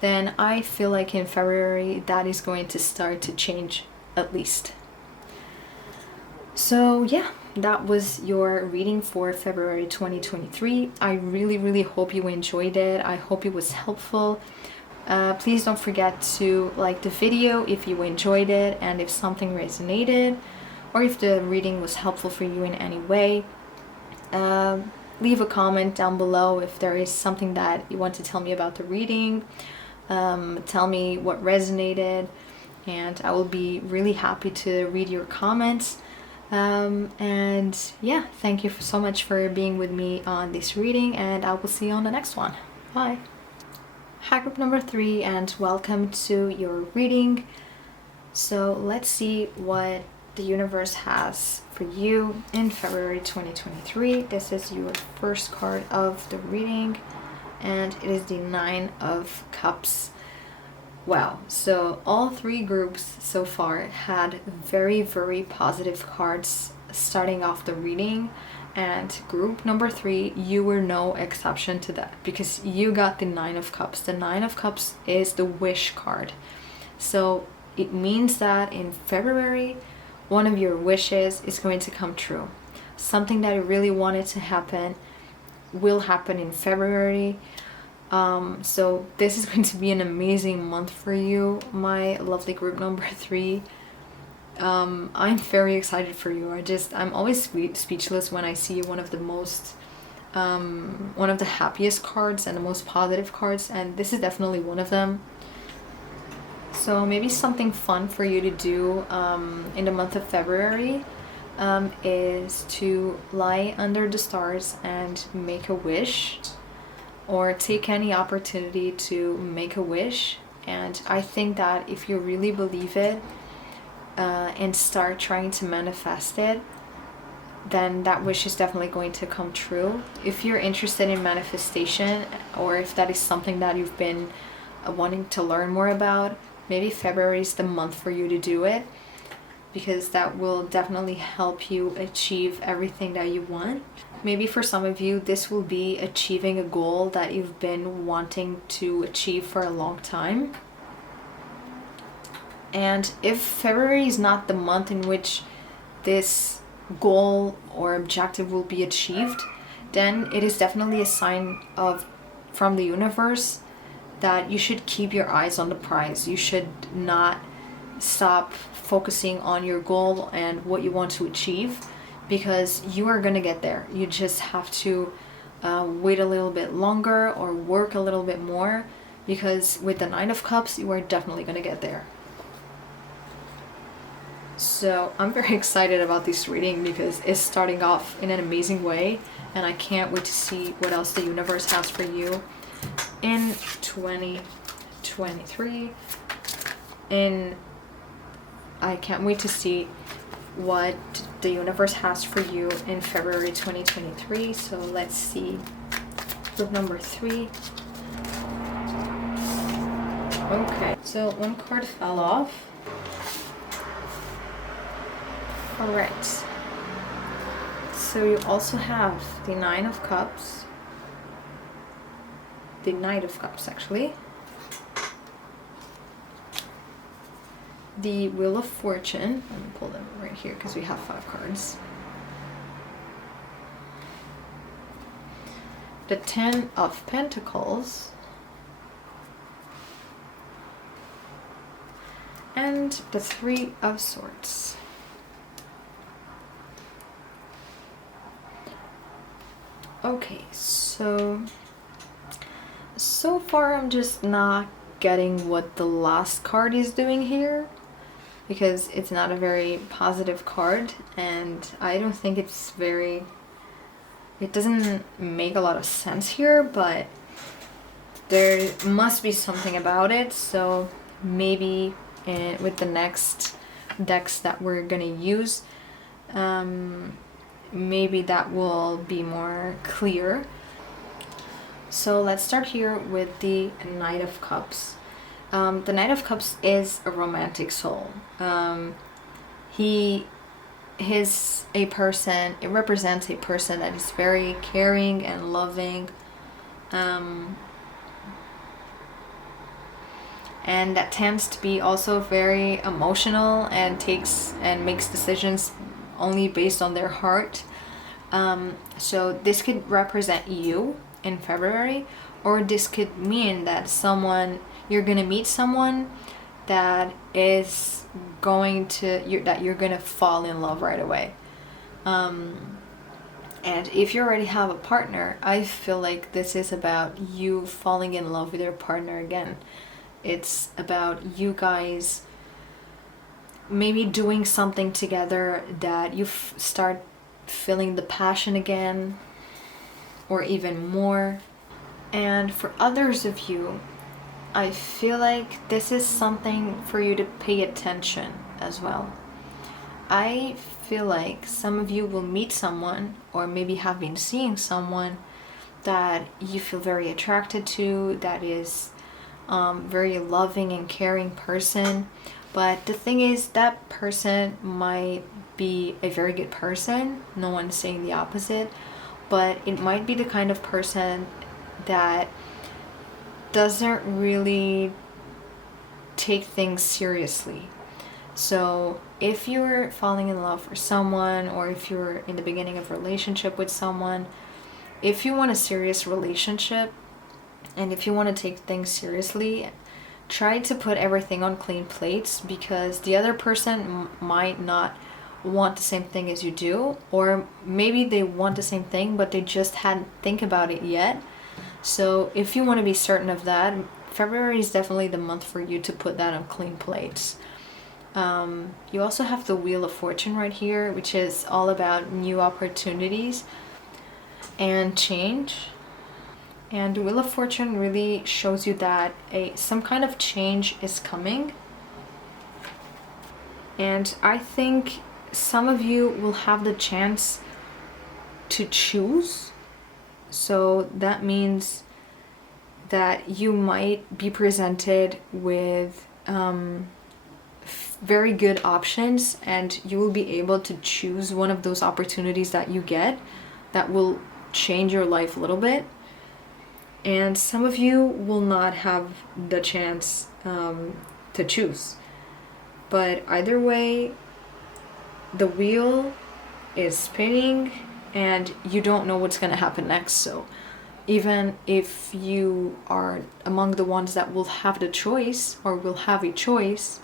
then I feel like in February that is going to start to change, at least. So yeah, that was your reading for February 2023. I really hope you enjoyed it. I hope it was helpful. Please don't forget to like the video if you enjoyed it and if something resonated. or if the reading was helpful for you in any way. Leave a comment down below if there is something that you want to tell me about the reading. Tell me what resonated, and I will be really happy to read your comments. And yeah, thank you so much for being with me on this reading, and I will see you on the next one. Bye. Hi, group number 3, and welcome to your reading. So let's see what the universe has for you in February 2023. This is your first card of the reading, and it is the 9 of Cups. Wow, so all 3 groups so far had very, very positive cards starting off the reading, and group number 3, you were no exception to that because you got the 9 of Cups. The 9 of Cups is the wish card. So it means that in February, one of your wishes is going to come true. Something that you really wanted to happen will happen in February. So this is going to be an amazing month for you, my lovely group number 3. I'm very excited for you. I'm always speechless when I see one of the happiest cards and the most positive cards, and this is definitely one of them. So maybe something fun for you to do in the month of February is to lie under the stars and make a wish, or take any opportunity to make a wish. And I think that if you really believe it and start trying to manifest it, then that wish is definitely going to come true. If you're interested in manifestation, or if that is something that you've been wanting to learn more about, maybe February is the month for you to do it, because that will definitely help you achieve everything that you want. Maybe for some of you, this will be achieving a goal that you've been wanting to achieve for a long time. And if February is not the month in which this goal or objective will be achieved, then it is definitely a sign from the universe that you should keep your eyes on the prize. You should not stop focusing on your goal and what you want to achieve, because you are going to get there. You just have to wait a little bit longer or work a little bit more, because with the 9 of Cups, you are definitely going to get there. So I'm very excited about this reading because it's starting off in an amazing way, and I can't wait to see what else the universe has for you in 2023. I can't wait to see what the universe has for you in February 2023. So let's see group number 3. Okay, so one card fell off. All right, so you also have the 9 of Cups, the Knight of Cups actually, the Wheel of Fortune. Let me pull them right here because we have 5 cards. The 10 of Pentacles, and the 3 of Swords. Okay, so far I'm just not getting what the last card is doing here, because it's not a very positive card, and I don't think it doesn't make a lot of sense here, but there must be something about it. So maybe with the next decks that we're gonna use, maybe that will be more clear. So let's start here with the Knight of Cups. The Knight of Cups is a romantic soul. It represents a person that is very caring and loving, and that tends to be also very emotional and makes decisions only based on their heart. So this could represent you in February, or this could mean that you're gonna meet someone that is going to that you're gonna fall in love right away. And if you already have a partner, I feel like this is about you falling in love with your partner again. It's about you guys maybe doing something together that you start feeling the passion again, or even more. And for others of you, I feel like this is something for you to pay attention as well. I feel like some of you will meet someone, or maybe have been seeing someone that you feel very attracted to, that is very loving and caring person. But the thing is, that person might be a very good person. No one's saying the opposite. But it might be the kind of person that doesn't really take things seriously. So if you're falling in love for someone, or if you're in the beginning of a relationship with someone, if you want a serious relationship and if you want to take things seriously, try to put everything on clean plates, because the other person might not want the same thing as you do, or maybe they want the same thing but they just hadn't think about it yet. So if you want to be certain of that, February is definitely the month for you to put that on clean plates. You also have the Wheel of Fortune right here, which is all about new opportunities and change. And the Wheel of Fortune really shows you that some kind of change is coming. And I think some of you will have the chance to choose. So that means that you might be presented with very good options, and you will be able to choose one of those opportunities that you get that will change your life a little bit. And some of you will not have the chance to choose. But either way, the wheel is spinning and you don't know what's going to happen next. So even if you are among the ones that will have the choice, or will have a choice,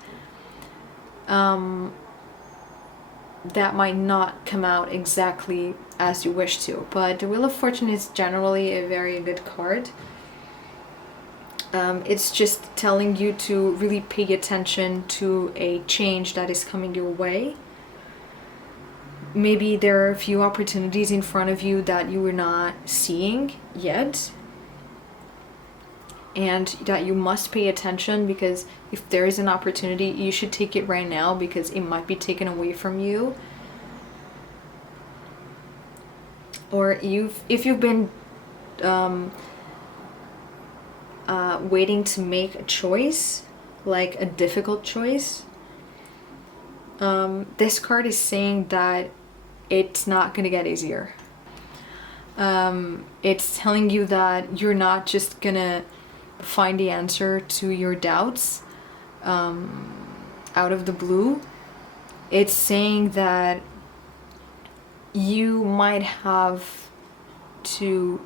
that might not come out exactly as you wish to. But the Wheel of Fortune is generally a very good card. It's just telling you to really pay attention to a change that is coming your way. Maybe there are a few opportunities in front of you that you are not seeing yet, and that you must pay attention, because if there is an opportunity, you should take it right now, because it might be taken away from you. Or if you've been waiting to make a choice, like a difficult choice, this card is saying that it's not gonna get easier. It's telling you that you're not just gonna find the answer to your doubts out of the blue. It's saying that you might have to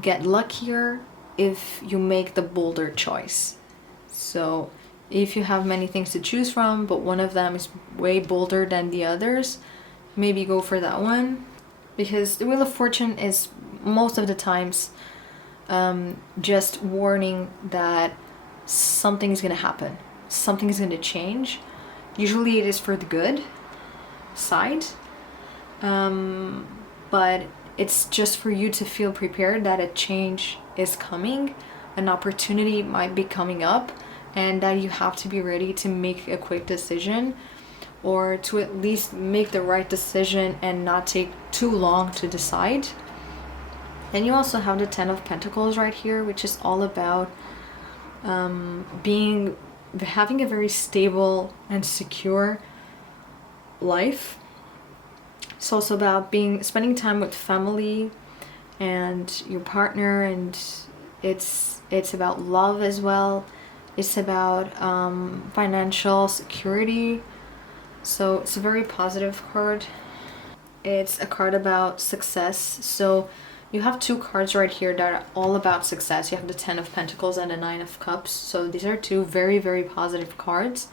get luckier if you make the bolder choice. So if you have many things to choose from, but one of them is way bolder than the others, maybe go for that one. Because the Wheel of Fortune is most of the times just warning that something is going to happen. Something is going to change. Usually it is for the good side. But it's just for you to feel prepared that a change is coming. An opportunity might be coming up, and that you have to be ready to make a quick decision, or to at least make the right decision and not take too long to decide. Then you also have the Ten of Pentacles right here, which is all about having a very stable and secure life. It's also about spending time with family and your partner, and it's about love as well. It's about financial security. So it's a very positive card. It's a card about success. So you have two cards right here that are all about success. You have the Ten of Pentacles and the Nine of Cups. So these are two very, very positive cards.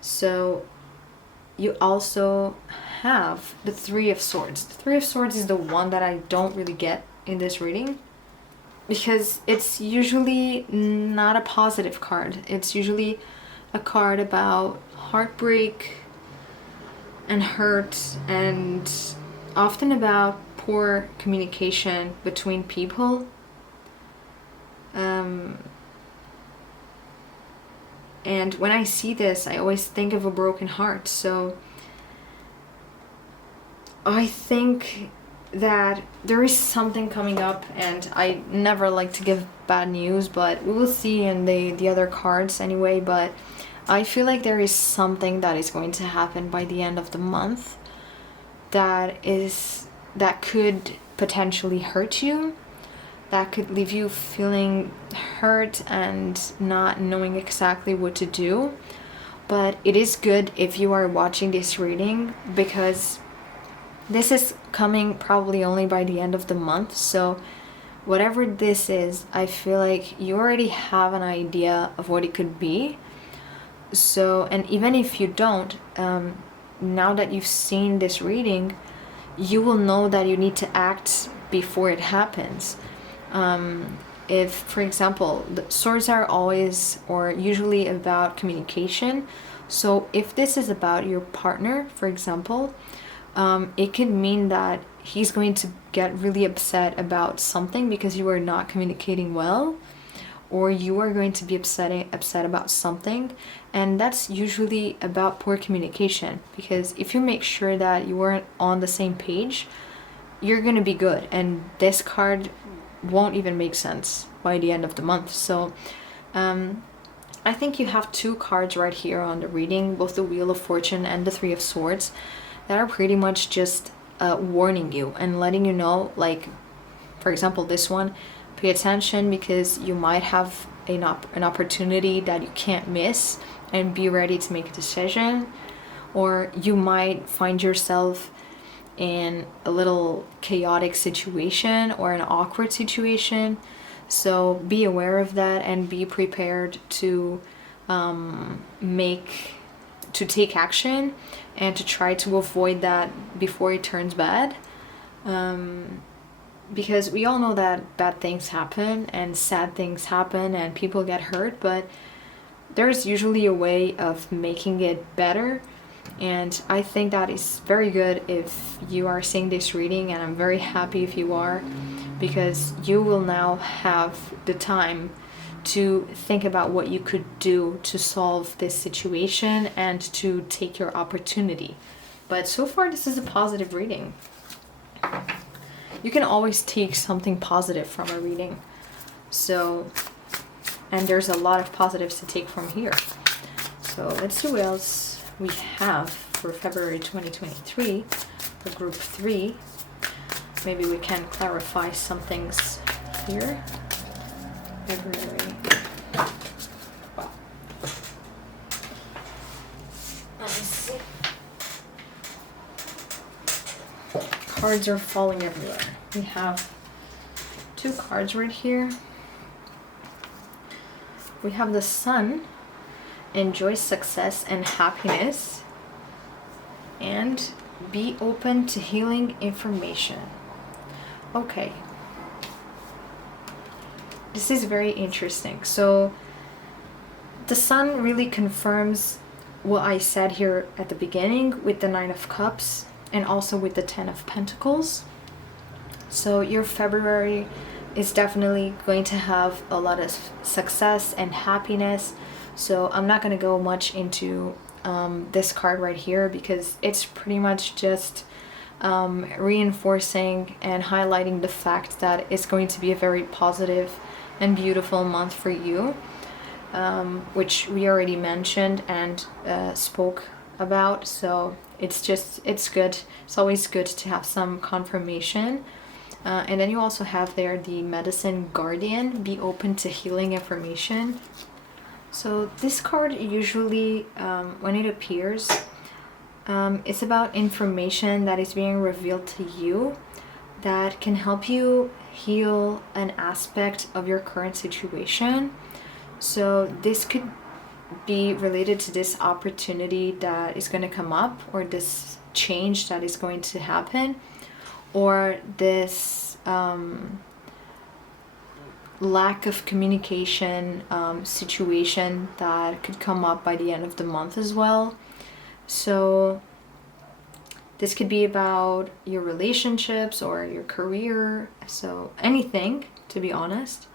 So you also have the Three of Swords. The Three of Swords is the one that I don't really get in this reading, because it's usually not a positive card. It's usually a card about heartbreak and hurt, and often about poor communication between people. And when I see this, I always think of a broken heart. So I think that there is something coming up, and I never like to give bad news, but we will see in the other cards anyway. But I feel like there is something that is going to happen by the end of the month that could potentially hurt you, that could leave you feeling hurt and not knowing exactly what to do. But it is good if you are watching this reading, because this is coming probably only by the end of the month. So whatever this is, I feel like you already have an idea of what it could be. So, and even if you don't, now that you've seen this reading, you will know that you need to act before it happens. If, for example, the swords are always or usually about communication. So if this is about your partner, for example, it could mean that he's going to get really upset about something because you are not communicating well, or you are going to be upset about something, and that's usually about poor communication. Because if you make sure that you are on the same page, you're going to be good, and this card won't even make sense by the end of the month. So I think you have two cards right here on the reading, both the Wheel of Fortune and the Three of Swords, that are pretty much just warning you and letting you know, like, for example, this one, pay attention because you might have an opportunity that you can't miss, and be ready to make a decision. Or you might find yourself in a little chaotic situation or an awkward situation. So be aware of that and be prepared to take action and to try to avoid that before it turns bad. Because we all know that bad things happen and sad things happen and people get hurt, but there's usually a way of making it better. And I think that is very good if you are seeing this reading, and I'm very happy if you are, because you will now have the time to think about what you could do to solve this situation and to take your opportunity. But so far, this is a positive reading. You can always take something positive from a reading. So, and there's a lot of positives to take from here. So let's see what else we have for February 2023 for group 3. Maybe we can clarify some things here. February. Wow. Let me see. Cards are falling everywhere. We have two cards right here. We have the Sun, enjoy success and happiness, and be open to healing information. Okay. This is very interesting. So the Sun really confirms what I said here at the beginning with the Nine of Cups and also with the Ten of Pentacles. So your February is definitely going to have a lot of success and happiness. So I'm not going to go much into this card right here, because it's pretty much just reinforcing and highlighting the fact that it's going to be a very positive and beautiful month for you, which we already mentioned and spoke about. So it's good. It's always good to have some confirmation. And then you also have there the Medicine Guardian, be open to healing information. So this card usually, when it appears, it's about information that is being revealed to you that can help you heal an aspect of your current situation. So this could be related to this opportunity that is going to come up, or this change that is going to happen, or this lack of communication situation that could come up by the end of the month as well. So this could be about your relationships or your career, so anything, to be honest.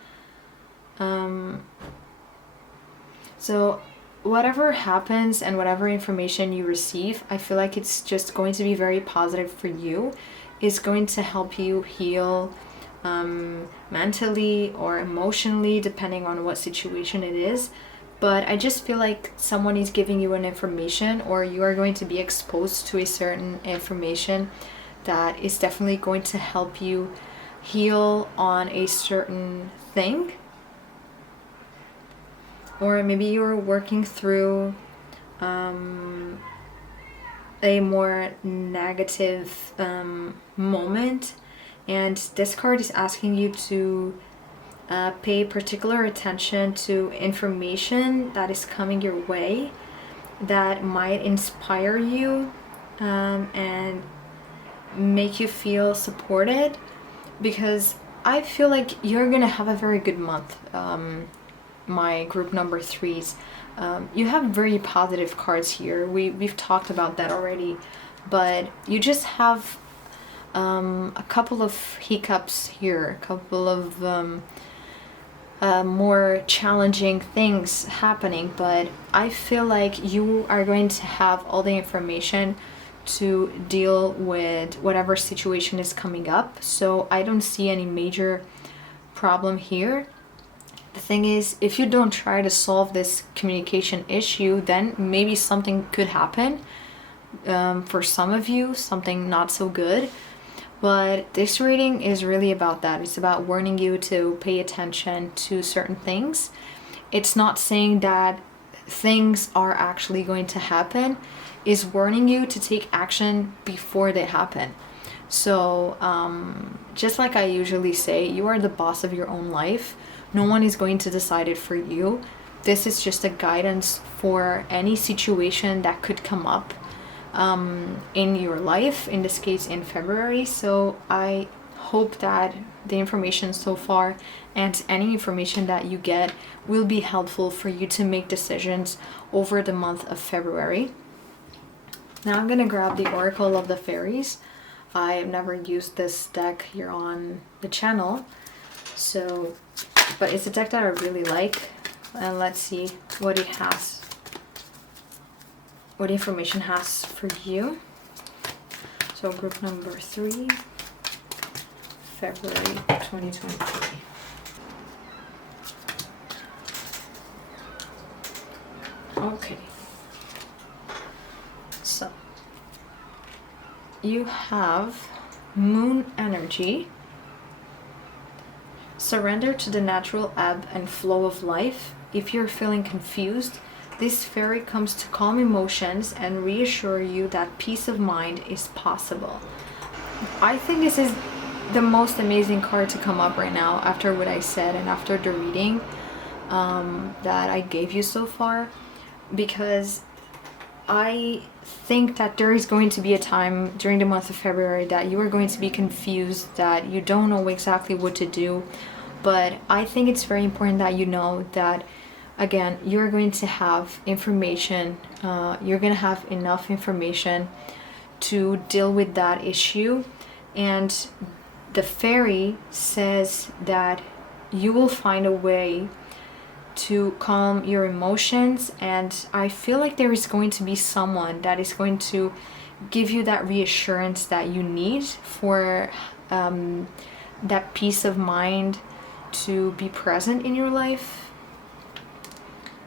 So whatever happens and whatever information you receive, I feel like it's just going to be very positive for you. It's going to help you heal mentally or emotionally, depending on what situation it is. But I just feel like someone is giving you an information, or you are going to be exposed to a certain information that is definitely going to help you heal on a certain thing. Or maybe you're working through a more negative moment, and this card is asking you to pay particular attention to information that is coming your way that might inspire you and make you feel supported, because I feel like you're gonna have a very good month. My group number 3s, you have very positive cards here. We've talked about that already, but you just have a couple of hiccups here, a couple of more challenging things happening, but I feel like you are going to have all the information to deal with whatever situation is coming up. So I don't see any major problem here. The thing is, if you don't try to solve this communication issue, then maybe something could happen. For some of you, something not so good. But this reading is really about that. It's about warning you to pay attention to certain things. It's not saying that things are actually going to happen. It's warning you to take action before they happen. So just like I usually say, you are the boss of your own life. No one is going to decide it for you. This is just a guidance for any situation that could come up in your life, in this case in February. So I hope that the information so far and any information that you get will be helpful for you to make decisions over the month of February. Now I'm gonna grab the Oracle of the Fairies. I've never used this deck here on the channel, so but it's a deck that I really like, and let's see what it has, what information has for you. So group number 3, February 2023. Okay, so you have moon energy. Surrender to the natural ebb and flow of life. If you're feeling confused, this fairy comes to calm emotions and reassure you that peace of mind is possible. I think this is the most amazing card to come up right now after what I said and after the reading that I gave you so far, because I think that there is going to be a time during the month of February that you are going to be confused, that you don't know exactly what to do. But I think it's very important that you know that, again, you're going to have information, you're going to have enough information to deal with that issue. And the fairy says that you will find a way to calm your emotions, and I feel like there is going to be someone that is going to give you that reassurance that you need for that peace of mind to be present in your life.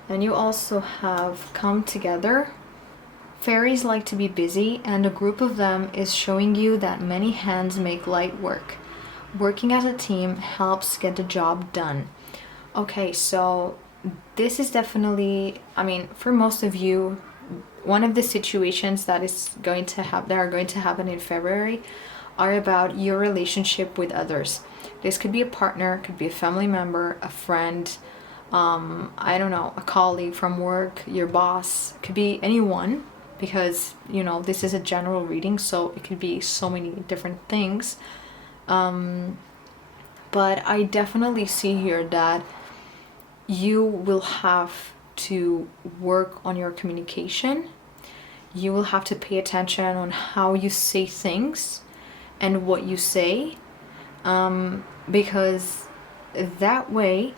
And you also have come together. Fairies like to be busy, and a group of them is showing you that many hands make light work. Working as a team helps get the job done. Okay, so this is definitely, I mean, for most of you, one of the situations that is going to happen, that are going to happen in February, are about your relationship with others. This could be a partner, could be a family member, a friend, I don't know, a colleague from work, your boss, could be anyone, because this is a general reading, so it could be so many different things. But I definitely see here that you will have to work on your communication. You will have to pay attention on how you say things and what you say, because that way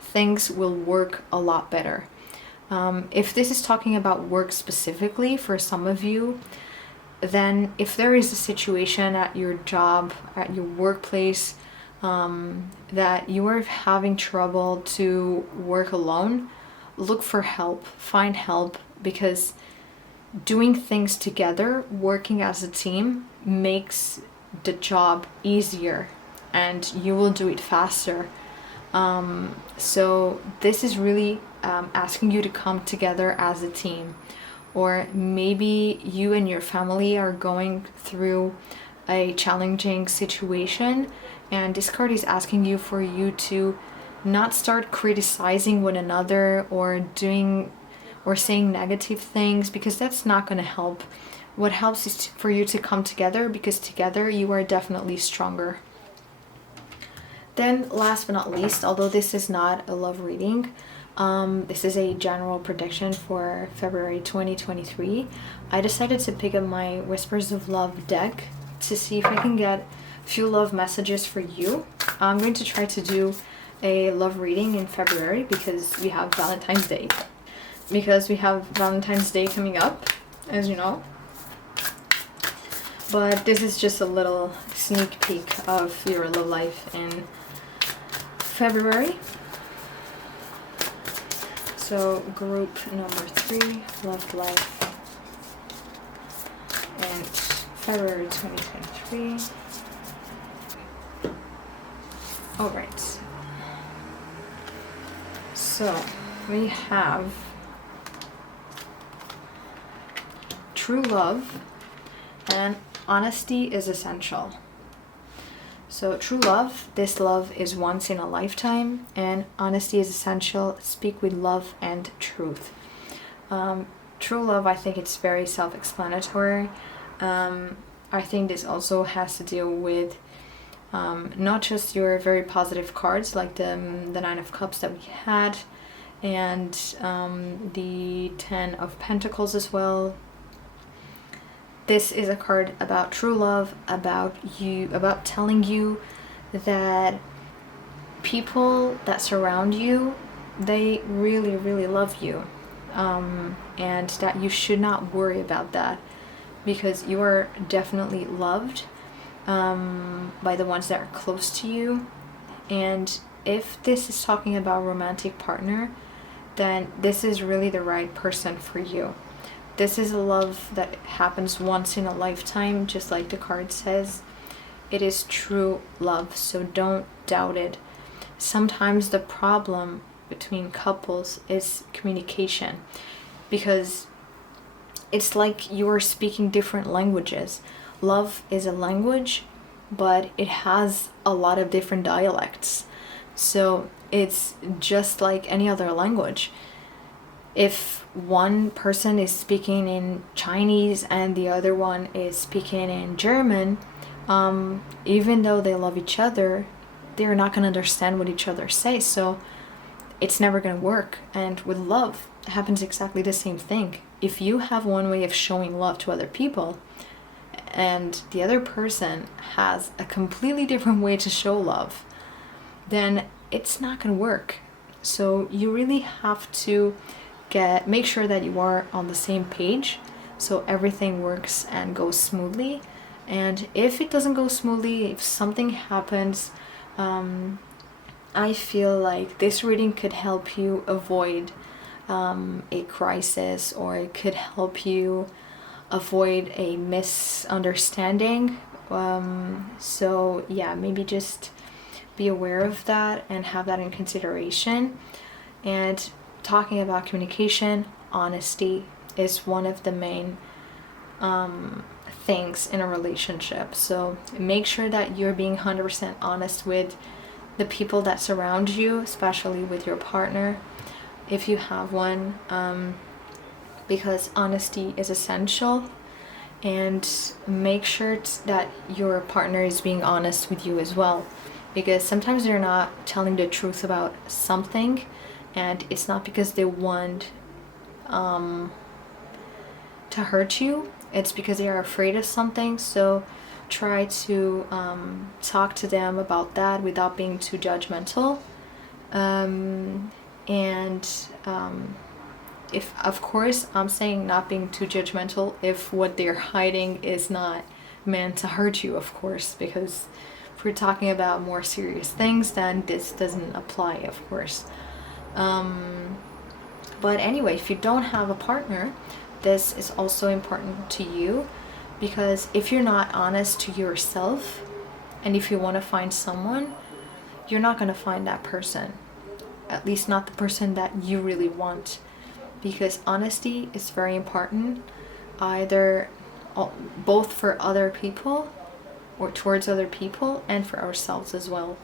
things will work a lot better. If this is talking about work specifically for some of you, then if there is a situation at your job, at your workplace, that you are having trouble to work alone, look for help, find help, because doing things together, working as a team, makes the job easier and you will do it faster. So this is really asking you to come together as a team. Or maybe you and your family are going through a challenging situation, and this card is asking you for you to not start criticizing one another or doing or saying negative things, because that's not going to help. What helps is for you to come together, because together you are definitely stronger. Then last but not least, although this is not a love reading, this is a general prediction for February 2023. I decided to pick up my Whispers of Love deck to see if I can get a few love messages for you. I'm going to try to do a love reading in February because we have Valentine's Day. Coming up, as you know. But this is just a little sneak peek of your love life in February. So group number 3, love life in February 2023. All right. So we have true love and honesty is essential. So true love, this love is once in a lifetime, and honesty is essential. Speak with love and truth. True love, I think it's very self-explanatory. I think this also has to deal with not just your very positive cards like the Nine of Cups that we had, and the Ten of Pentacles as well. This is a card about true love, about telling you that people that surround you, they really, really love you, and that you should not worry about that, because you are definitely loved by the ones that are close to you. And if this is talking about a romantic partner, then this is really the right person for you. This is a love that happens once in a lifetime, just like the card says. It is true love, so don't doubt it. Sometimes the problem between couples is communication, because it's like you are speaking different languages. Love is a language, but it has a lot of different dialects. So it's just like any other language. If one person is speaking in Chinese and the other one is speaking in German, even though they love each other, they're not going to understand what each other say. So it's never going to work. And with love, it happens exactly the same thing. If you have one way of showing love to other people, and the other person has a completely different way to show love, then it's not going to work. So you really have to make sure that you are on the same page, so everything works and goes smoothly. And if it doesn't go smoothly, if something happens, I feel like this reading could help you avoid a crisis, or it could help you avoid a misunderstanding. So yeah, maybe just be aware of that and have that in consideration. And talking about communication, honesty is one of the main things in a relationship. So make sure that you're being 100% honest with the people that surround you, especially with your partner, if you have one, because honesty is essential. And make sure that your partner is being honest with you as well, because sometimes they're not telling the truth about something, and it's not because they want to hurt you, it's because they are afraid of something. So try to talk to them about that without being too judgmental. If, of course, I'm saying not being too judgmental if what they're hiding is not meant to hurt you, of course, because if we're talking about more serious things, then this doesn't apply, of course. But anyway, if you don't have a partner, this is also important to you, because if you're not honest to yourself, and if you want to find someone, you're not going to find that person, at least not the person that you really want. Because honesty is very important, both for other people or towards other people, and for ourselves as well.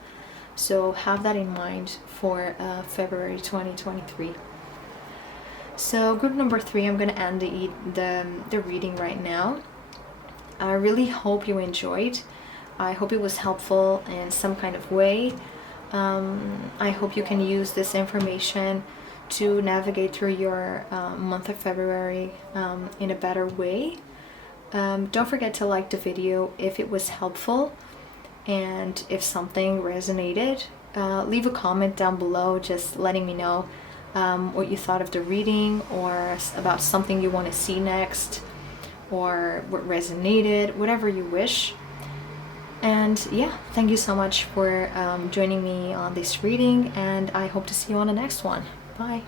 So have that in mind for February 2023. So group number 3, I'm going to end the reading right now. I really hope you enjoyed. I hope it was helpful in some kind of way. I hope you can use this information to navigate through your month of February in a better way. Don't forget to like the video if it was helpful, and if something resonated, leave a comment down below just letting me know what you thought of the reading, or about something you want to see next, or what resonated, whatever you wish. And yeah, thank you so much for joining me on this reading, and I hope to see you on the next one. Bye.